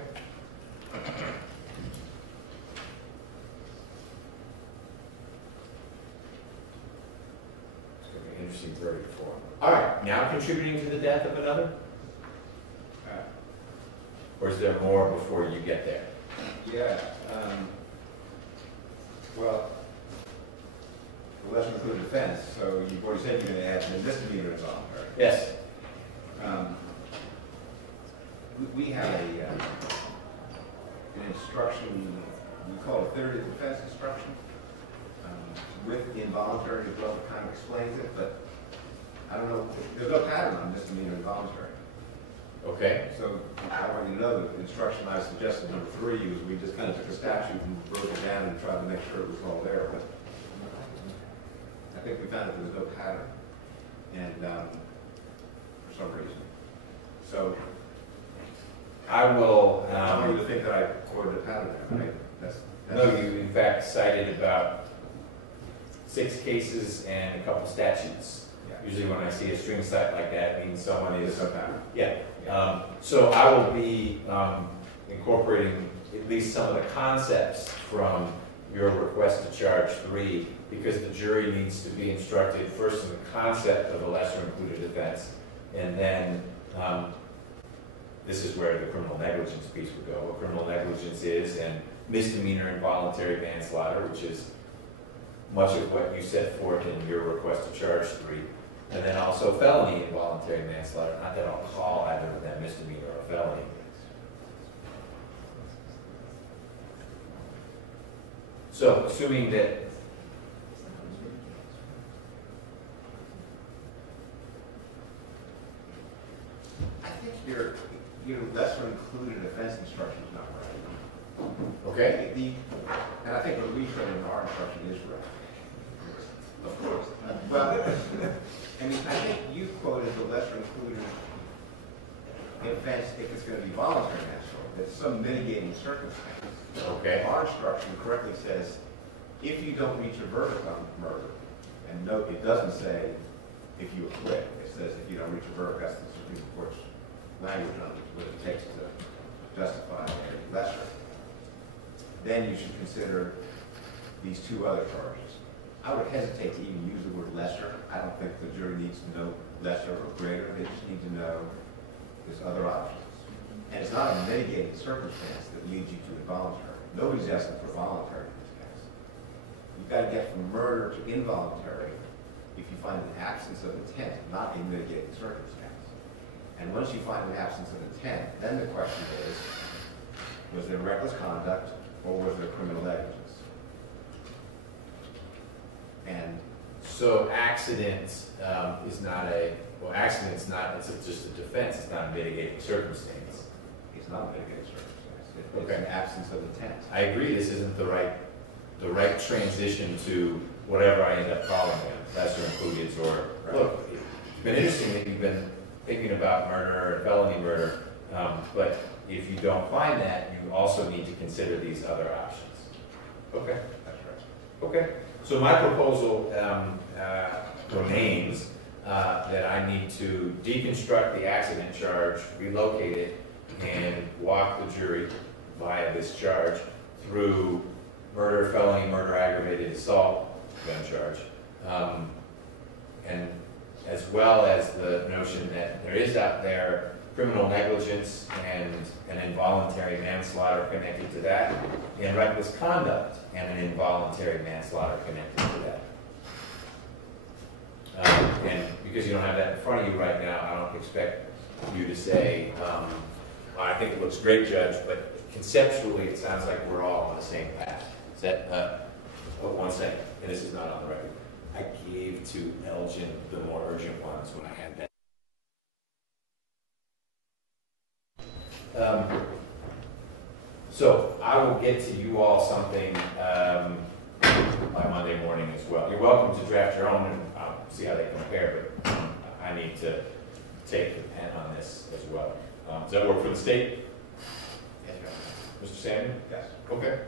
It's going to be an interesting verdict for him. All right, now contributing to the death of another? Or is there more before you get there? Yeah, well, the lesser included offense, so you've already said you're going to add the misdemeanor involuntary. Yes. We have an instruction, we call it theory of defense instruction, with the involuntary as well, it kind of explains it, but I don't know, there's no pattern on misdemeanor involuntary. Okay. So I want you to know that the instruction I suggested, number 3, was we just kind of took a statute and broke it down and tried to make sure it was all there, but I think we found that there was no pattern, and for some reason. So I will. I want you to think that I quoted a pattern there, right? That's No, you in fact cited about 6 cases and a couple statutes. Yeah. Usually when I see a string cite like that, it means someone is. There's no pattern. Yeah. So I will be incorporating at least some of the concepts from your request to charge 3, because the jury needs to be instructed first in the concept of a lesser included offense, and then this is where the criminal negligence piece would go, what criminal negligence is, and misdemeanor involuntary manslaughter, which is much of what you set forth in your request to charge 3, and then also felony involuntary manslaughter, not that I'll call either of them misdemeanor or felony. So assuming that I think your lesser included offense instruction is not right. okay, And I think what we put in our instruction is right. Of course. Well, I mean, I think you quoted the lesser included offense if it's going to be voluntary manslaughter. There's some mitigating circumstance. okay, Our instruction correctly says, if you don't reach a verdict on murder, and note, it doesn't say if you acquit. It says if you don't reach a verdict, that's the Supreme Court's language on what it takes to justify a lesser. Then you should consider these 2 other charges. I would hesitate to even use the word lesser. I don't think the jury needs to know lesser or greater. They just need to know there's other options. And it's not a mitigating circumstance that leads you to involuntary. Nobody's asking for voluntary in this case. You've got to get from murder to involuntary if you find an absence of intent, not a mitigating circumstance. And once you find an absence of intent, then the question is, was there reckless conduct or was there criminal negligence? And so accident is not a, well, accident's not, it's just a defense, it's not a mitigating circumstance. it's not a mitigating circumstance. It's Okay. an absence of intent. I agree, this isn't the right transition to whatever I end up calling them, lesser included, or, look, it's been interesting that you've been thinking about murder and felony murder, but if you don't find that, you also need to consider these other options. Okay, That's right. okay. So my proposal remains that I need to deconstruct the accident charge, relocate it, and walk the jury via this charge through murder, felony, murder, aggravated assault, gun charge, and as well as the notion that there is out there criminal negligence and an involuntary manslaughter connected to that, and reckless conduct and an involuntary manslaughter connected to that. And because you don't have that in front of you right now, I don't expect you to say, I think it looks great, Judge, but conceptually it sounds like we're all on the same path. Is that, oh, 1 second, and this is not on the record. I gave to Elgin the more urgent ones when I had that. So I will get to you all something by Monday morning as well. You're welcome to draft your own and see how they compare, but I need to take the pen on this as well. Does that work for the state? Yes, Your Honor. Mr. Samuel? Yes. Okay.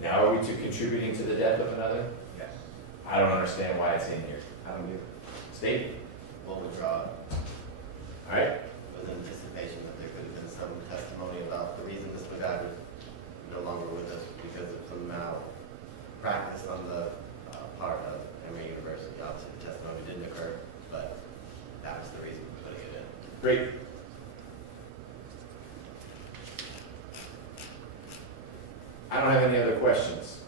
Now are we to contributing to the death of another? Yes. I don't understand why it's in here. I don't either. State? We'll withdraw it All right. with anticipation that there could have been some testimony about the reason Ms. McIver is no longer with us because of some malpractice on the part of Emory University. Obviously, the testimony didn't occur, but that was the reason for putting it in. Great. I don't have any other questions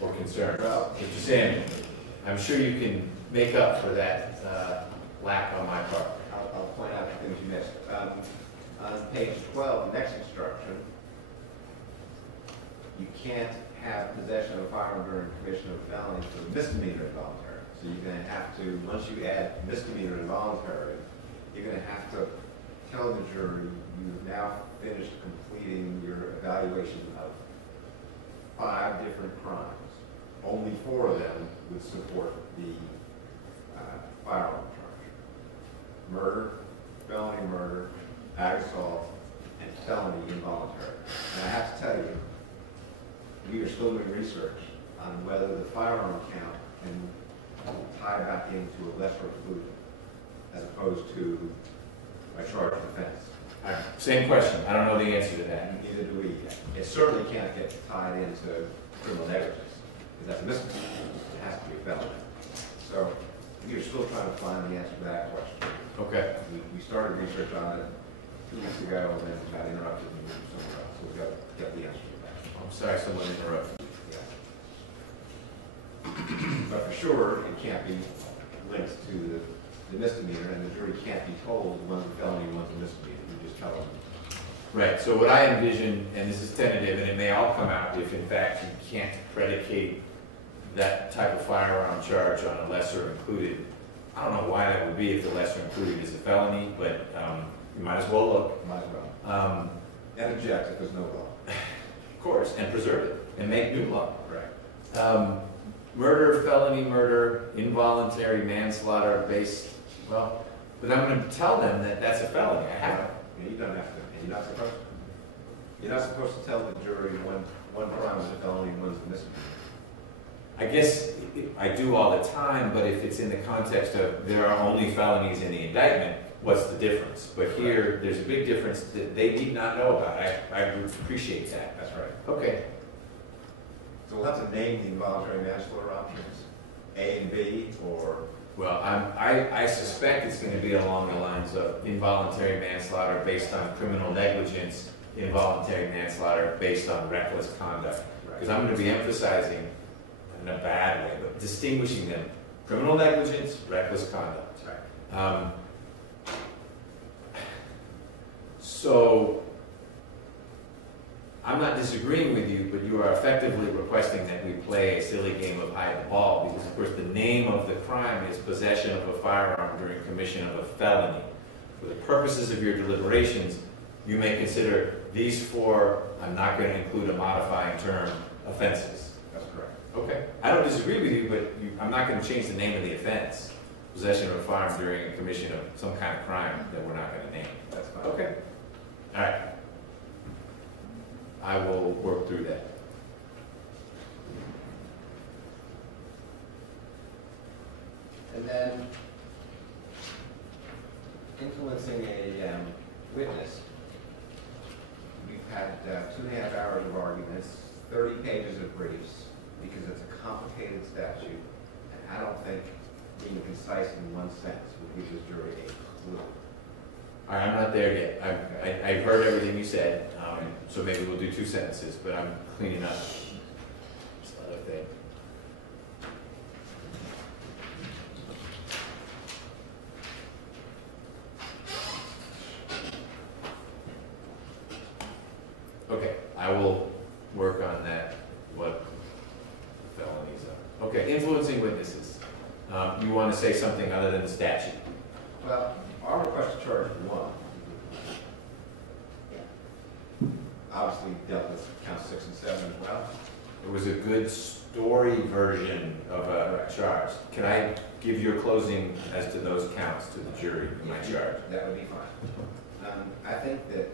or concerns. Well- Mr. Samuel, I'm sure you can make up for that lack on my part. I'll point out the things you missed. On page 12, the next instruction, you can't have possession of a firearm during commission of a felony for the misdemeanor involuntary. So you're going to have to, once you add misdemeanor involuntary, you're going to have to tell the jury you've now finished completing your evaluation of 5 different crimes. Only 4 of them would support the firearm charge. Murder, felony murder, ag assault, and felony involuntary. And I have to tell you, we are still doing research on whether the firearm count can tie back into a lesser included as opposed to a charge of offense. All right, same question, I don't know the answer to that. Neither do we. It certainly can't get tied into criminal negligence, because that's a misdemeanor. It has to be a felony. So we are still trying to find the answer to that question. Okay. We started research on it 2 weeks ago, and then got interrupted and moved somewhere else. So we've got to get the answer to that. I'm sorry someone interrupted. Yeah. But for sure, it can't be linked to the misdemeanor, and the jury can't be told one's a felony, one's a misdemeanor. You just tell them. Right, so what I envision, and this is tentative, and it may all come out if in fact you can't predicate that type of firearm charge on a lesser included. I don't know why that would be if the lesser included is a felony, but you might as well look. Might as well. And object if there's no law. Of course, and preserve it, and make new law. Right. Murder, felony murder, involuntary manslaughter based, well, but I'm going to tell them that that's a felony. I have. Yeah, you don't have to, and you're not supposed to. You're not supposed to tell the jury one crime is a felony and one's a misdemeanor. I guess I do all the time, but if it's in the context of there are only felonies in the indictment, what's the difference? But here, there's a big difference that they need not know about. I appreciate that. That's right. Okay. So we'll have to name the involuntary manslaughter options, A and B, or Well, I suspect it's going to be along the lines of involuntary manslaughter based on criminal negligence, involuntary manslaughter based on reckless conduct. Because I'm going to be emphasizing, in a bad way, but distinguishing them. Criminal negligence, reckless conduct. right. So, I'm not disagreeing with you, but you are effectively requesting that we play a silly game of hide the ball, because of course the name of the crime is possession of a firearm during commission of a felony. For the purposes of your deliberations, you may consider these four, I'm not going to include a modifying term, offenses. That's correct. Okay. I don't disagree with you, but I'm not going to change the name of the offense. Possession of a firearm during a commission of some kind of crime that we're not going to name. That's fine. Okay. All right. I will work through that. And then influencing a witness. We've had 2.5 hours of arguments, 30 pages of briefs, because it's a complicated statute, and I don't think being concise in one sentence would give the jury a clue. All right, I'm not there yet. I've heard everything you said, so maybe we'll do 2 sentences, but I'm cleaning up this other thing. Okay, I will work on that, what felonies are. Okay, influencing witnesses. You want to say something other than the statute? Well, our request to charge one obviously dealt with counts 6 and 7 as well. It was a good story version of a charge. Can I give your closing as to those counts to the jury in my charge? That would be fine. I think that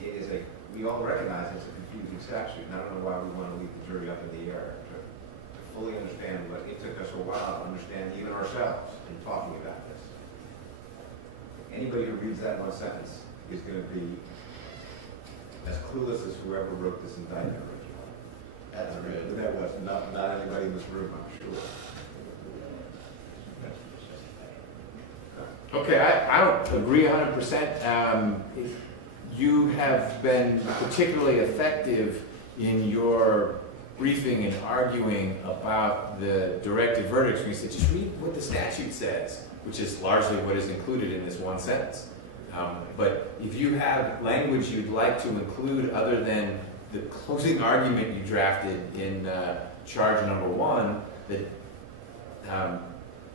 it is we all recognize it's a confusing statute, and I don't know why we want to leave the jury up in the air to fully understand what it took us a while to understand even ourselves in talking about this. Anybody who reads that one sentence is going to be as clueless as whoever wrote this indictment originally. That's good. That was not anybody in this room, I'm sure. Okay, I don't agree 100%. You have been particularly effective in your briefing and arguing about the directed verdicts. We said, just read what the statute says, which is largely what is included in this one sentence. But if you have language you'd like to include other than the closing argument you drafted in charge number 1, that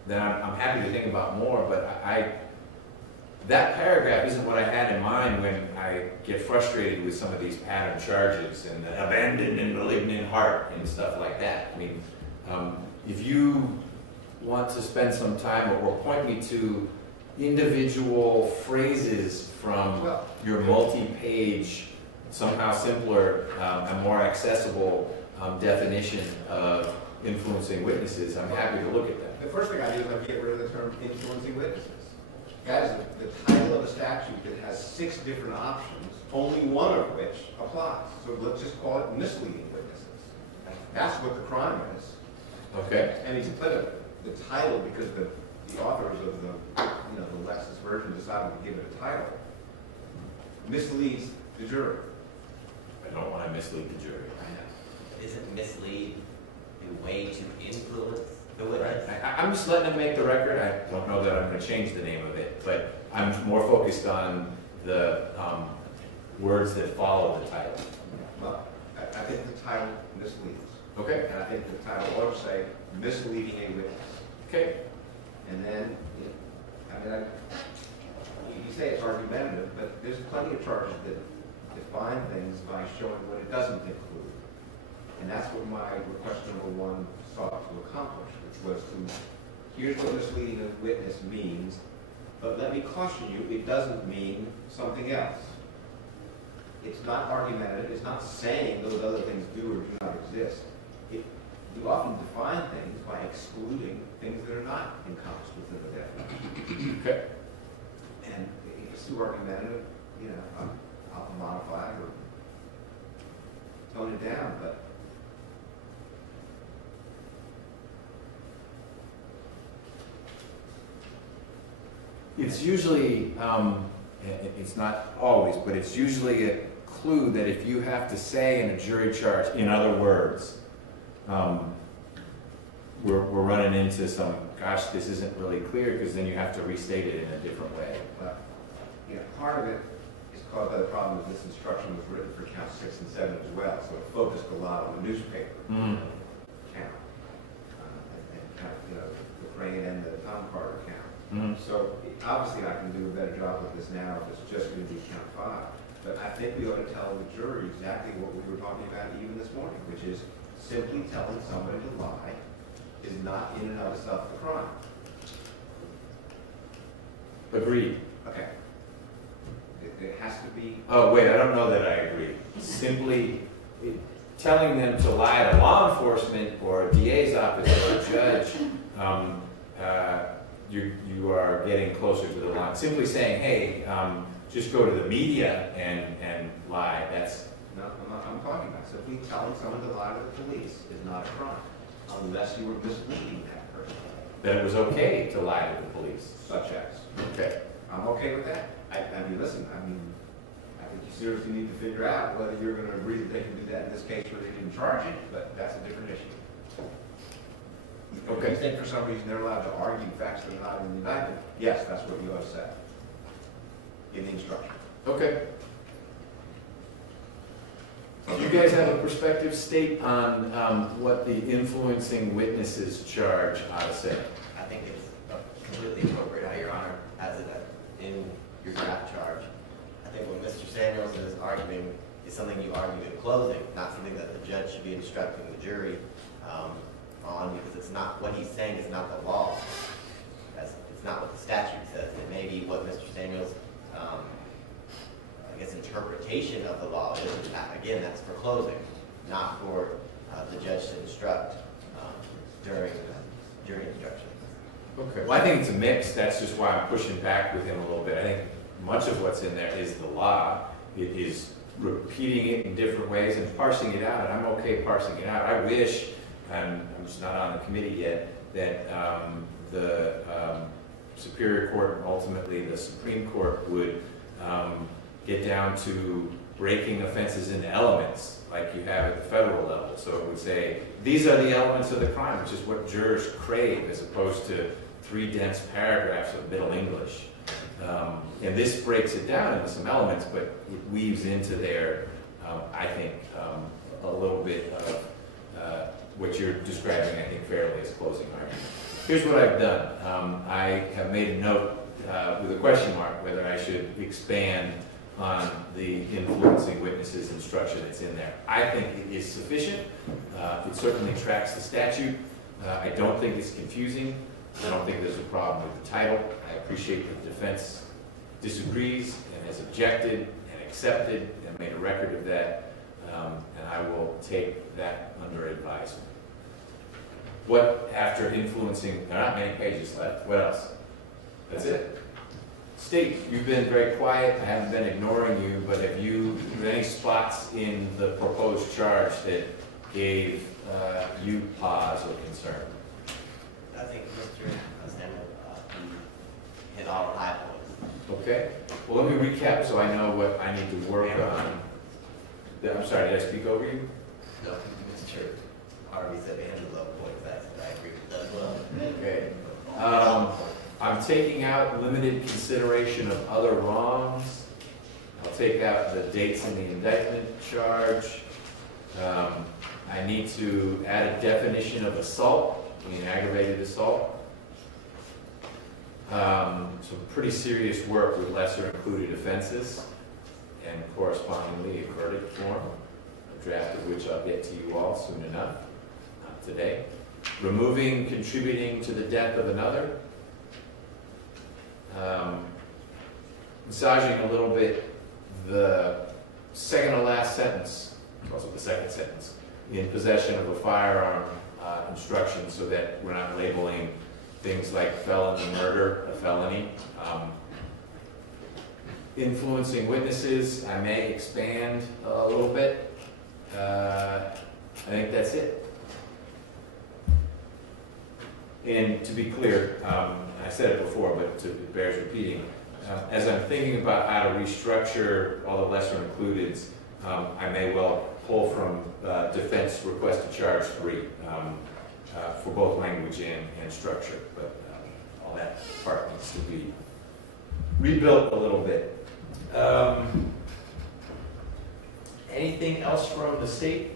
then I'm happy to think about more. But that paragraph isn't what I had in mind when I get frustrated with some of these pattern charges and the abandoned and malignant heart and stuff like that. I mean, if you want to spend some time or point me to individual phrases from your multi-page, somehow simpler and more accessible definition of influencing witnesses, I'm happy to look at that. the first thing I do is I get rid of the term influencing witnesses. Guys, the title of a statute that has 6 different options, only one of which applies. So let's just call it misleading witnesses. That's what the crime is. Okay. And he's put the title because the authors of the Lexis version decided to give it a title. Misleads the jury. I don't want to mislead the jury. Isn't mislead a way to influence the witness? I'm just letting them make the record. I don't know that I'm going to change the name of it, but I'm more focused on the words that follow the title. Well, I think the title misleads. Okay. And I think the title ought to say misleading a witness. Okay. And then, you say it's argumentative, but there's plenty of charges that define things by showing what it doesn't include. And that's what my request number 1 sought to accomplish, which was to, here's what misleading a witness means, but let me caution you, it doesn't mean something else. It's not argumentative, it's not saying those other things do or do not exist. You often define things by excluding things that are not encompassed within the definition. Okay. And if it's too argumentative, I'll modify it or tone it down, but It's usually, it's not always, but it's usually a clue that if you have to say in a jury charge, in other words, we're running into some, gosh, this isn't really clear, because then you have to restate it in a different way. But, part of it is caused by the problem that this instruction was written for count 6 and 7 as well, so it focused a lot on the newspaper count. And the Crane and the Tom Carter count. So obviously I can do a better job with this now if it's just going to be count 5. But I think we ought to tell the jury exactly what we were talking about even this morning, which is simply telling somebody to lie is not in and of itself the crime. Agreed. Okay. It has to be. Oh, wait, I don't know that I agree. Simply telling them to lie to law enforcement or a DA's office or a judge, you are getting closer to the line. Simply saying, hey, just go to the media and lie, that's... No, I'm talking about simply telling someone to lie to the police is not a crime, unless you were misleading that person. that it was okay to lie to the police. Such as. Okay. I'm okay with that. I listen, I think you seriously need to figure out whether you're going to agree that they can do that in this case where they didn't charge it, but that's a different issue. Okay. If you think for some reason they're allowed to argue facts that are not in the indictment, yes, that's what you ought to say in the instruction. Okay. Do you guys have a perspective state on what the influencing witnesses charge ought to say? I think it's completely appropriate how Your Honor has it in your draft charge. I think what Mr. Samuelson is arguing is something you argue in closing, not something that the judge should be instructing the jury on, because it's not, what he's saying is not the law. It's not what the statute says. It may be what Mr. Samuel's, I guess, interpretation of the law is. Again, that's for closing, not for the judge to instruct during instruction. Okay. Well, I think it's a mix. That's just why I'm pushing back with him a little bit. I think much of what's in there is the law. It is repeating it in different ways and parsing it out, and I'm okay parsing it out. I wish, and I'm just not on the committee yet, that the Superior Court and ultimately the Supreme Court would get down to breaking offenses into elements like you have at the federal level. So it would say, these are the elements of the crime, which is what jurors crave, as opposed to 3 dense paragraphs of Middle English. And this breaks it down into some elements, but it weaves into there, I think, a little bit of what you're describing, I think, fairly as closing argument. Here's what I've done. I have made a note with a question mark whether I should expand on the influencing witnesses instruction that's in there. I think it is sufficient. It certainly tracks the statute. I don't think it's confusing. I don't think there's a problem with the title. I appreciate that the defense disagrees and has objected and accepted and made a record of that, and I will take that under advisement. What, after influencing, there aren't many pages left, what else? That's it. State, you've been very quiet, I haven't been ignoring you, but have you, any spots in the proposed charge that gave you pause or concern? I think Mr. Stanley hit all the high points. Okay, well, let me recap so I know what I need to work on. I'm sorry, did I speak over you? No, Mr. Harvey said they handled low points, I agree with that as well. Okay. I'm taking out limited consideration of other wrongs. I'll take out the dates in the indictment charge. I need to add a definition of assault, meaning aggravated assault. Some pretty serious work with lesser included offenses and correspondingly a verdict form, a draft of which I'll get to you all soon enough, not today. Removing contributing to the death of another. Massaging a little bit the second to last sentence, also the second sentence, in possession of a firearm instruction so that we're not labeling things like felony murder a felony. Influencing witnesses, I may expand a little bit. I think that's it. And to be clear, I said it before, but it bears repeating. As I'm thinking about how to restructure all the lesser includeds, I may well pull from defense request to charge 3 for both language and structure, but all that part needs to be rebuilt a little bit. Anything else from the state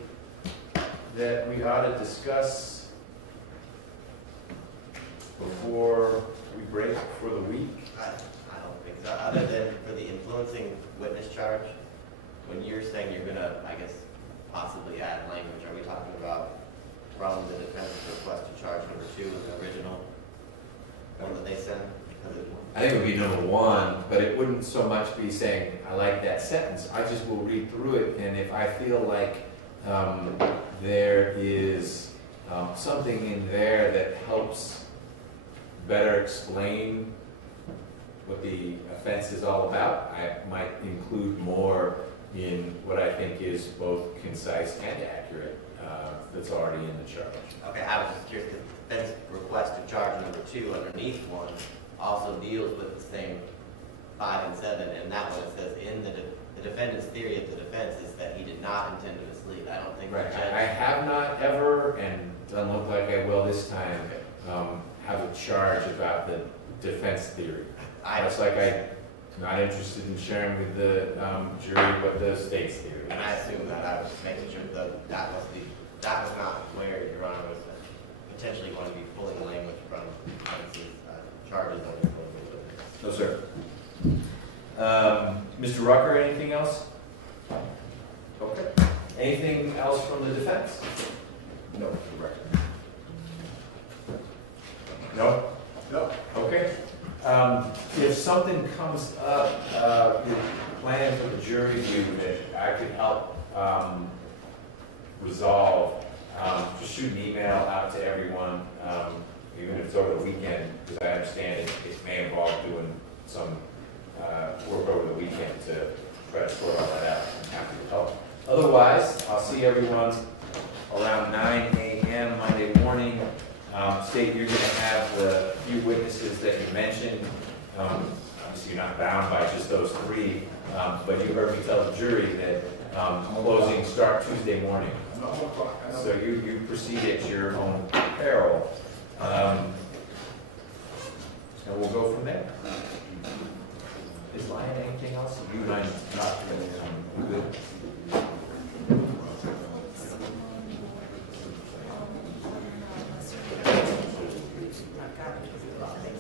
that we ought to discuss before we break for the week? I don't think so, other than for the influencing witness charge. When you're saying you're gonna, I guess, possibly add language, are we talking about from the defense request to charge number 2 in the original one that they sent? I think it would be number 1, but it wouldn't so much be saying, I like that sentence. I just will read through it, and if I feel like there is something in there that helps better explain what the offense is all about, I might include more in what I think is both concise and accurate that's already in the charge. Okay, I was just curious, because the defense request to charge number 2 underneath 1 also deals with the same 5 and 7, and that one it says in the defendant's theory of the defense is that he did not intend to mislead. I don't think Right. the judge... I have not ever, and doesn't look like I will this time, have a charge about the defense theory. It's like I'm not interested in sharing with the jury what the state's theory is. And I assume that I was making sure that that was not where Your Honor was potentially going to be pulling language from charges on your phone. No, sir. Mr. Rucker, anything else? Okay. Anything else from the defense? No, for the record. No? No. Okay. If something comes up with plans for the jury view that I could help resolve, just shoot an email out to everyone, even if it's over the weekend, because I understand it may involve doing some work over the weekend to try to sort all that out. I'm happy to help. Otherwise, I'll see everyone around 9 a.m. Monday morning. State, you're going to have the few witnesses that you mentioned. Obviously, you're not bound by just those 3, but you heard me tell the jury that closing start Tuesday morning. So you proceed at your own peril. And we'll go from there. Is Lion anything else? You mind not? I'm good.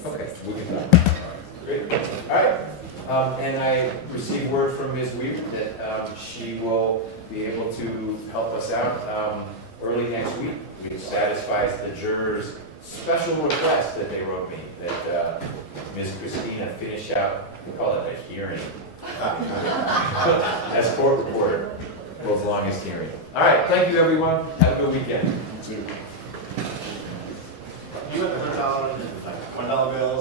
Okay, we can go. Great. All right. And I received word from Ms. Weaver that she will be able to help us out early next week, which satisfies the jurors' special request that they wrote me, that Ms. Christina finish out, we call it a hearing, as court reporter, world's longest hearing. All right, thank you, everyone. Have a good weekend. available.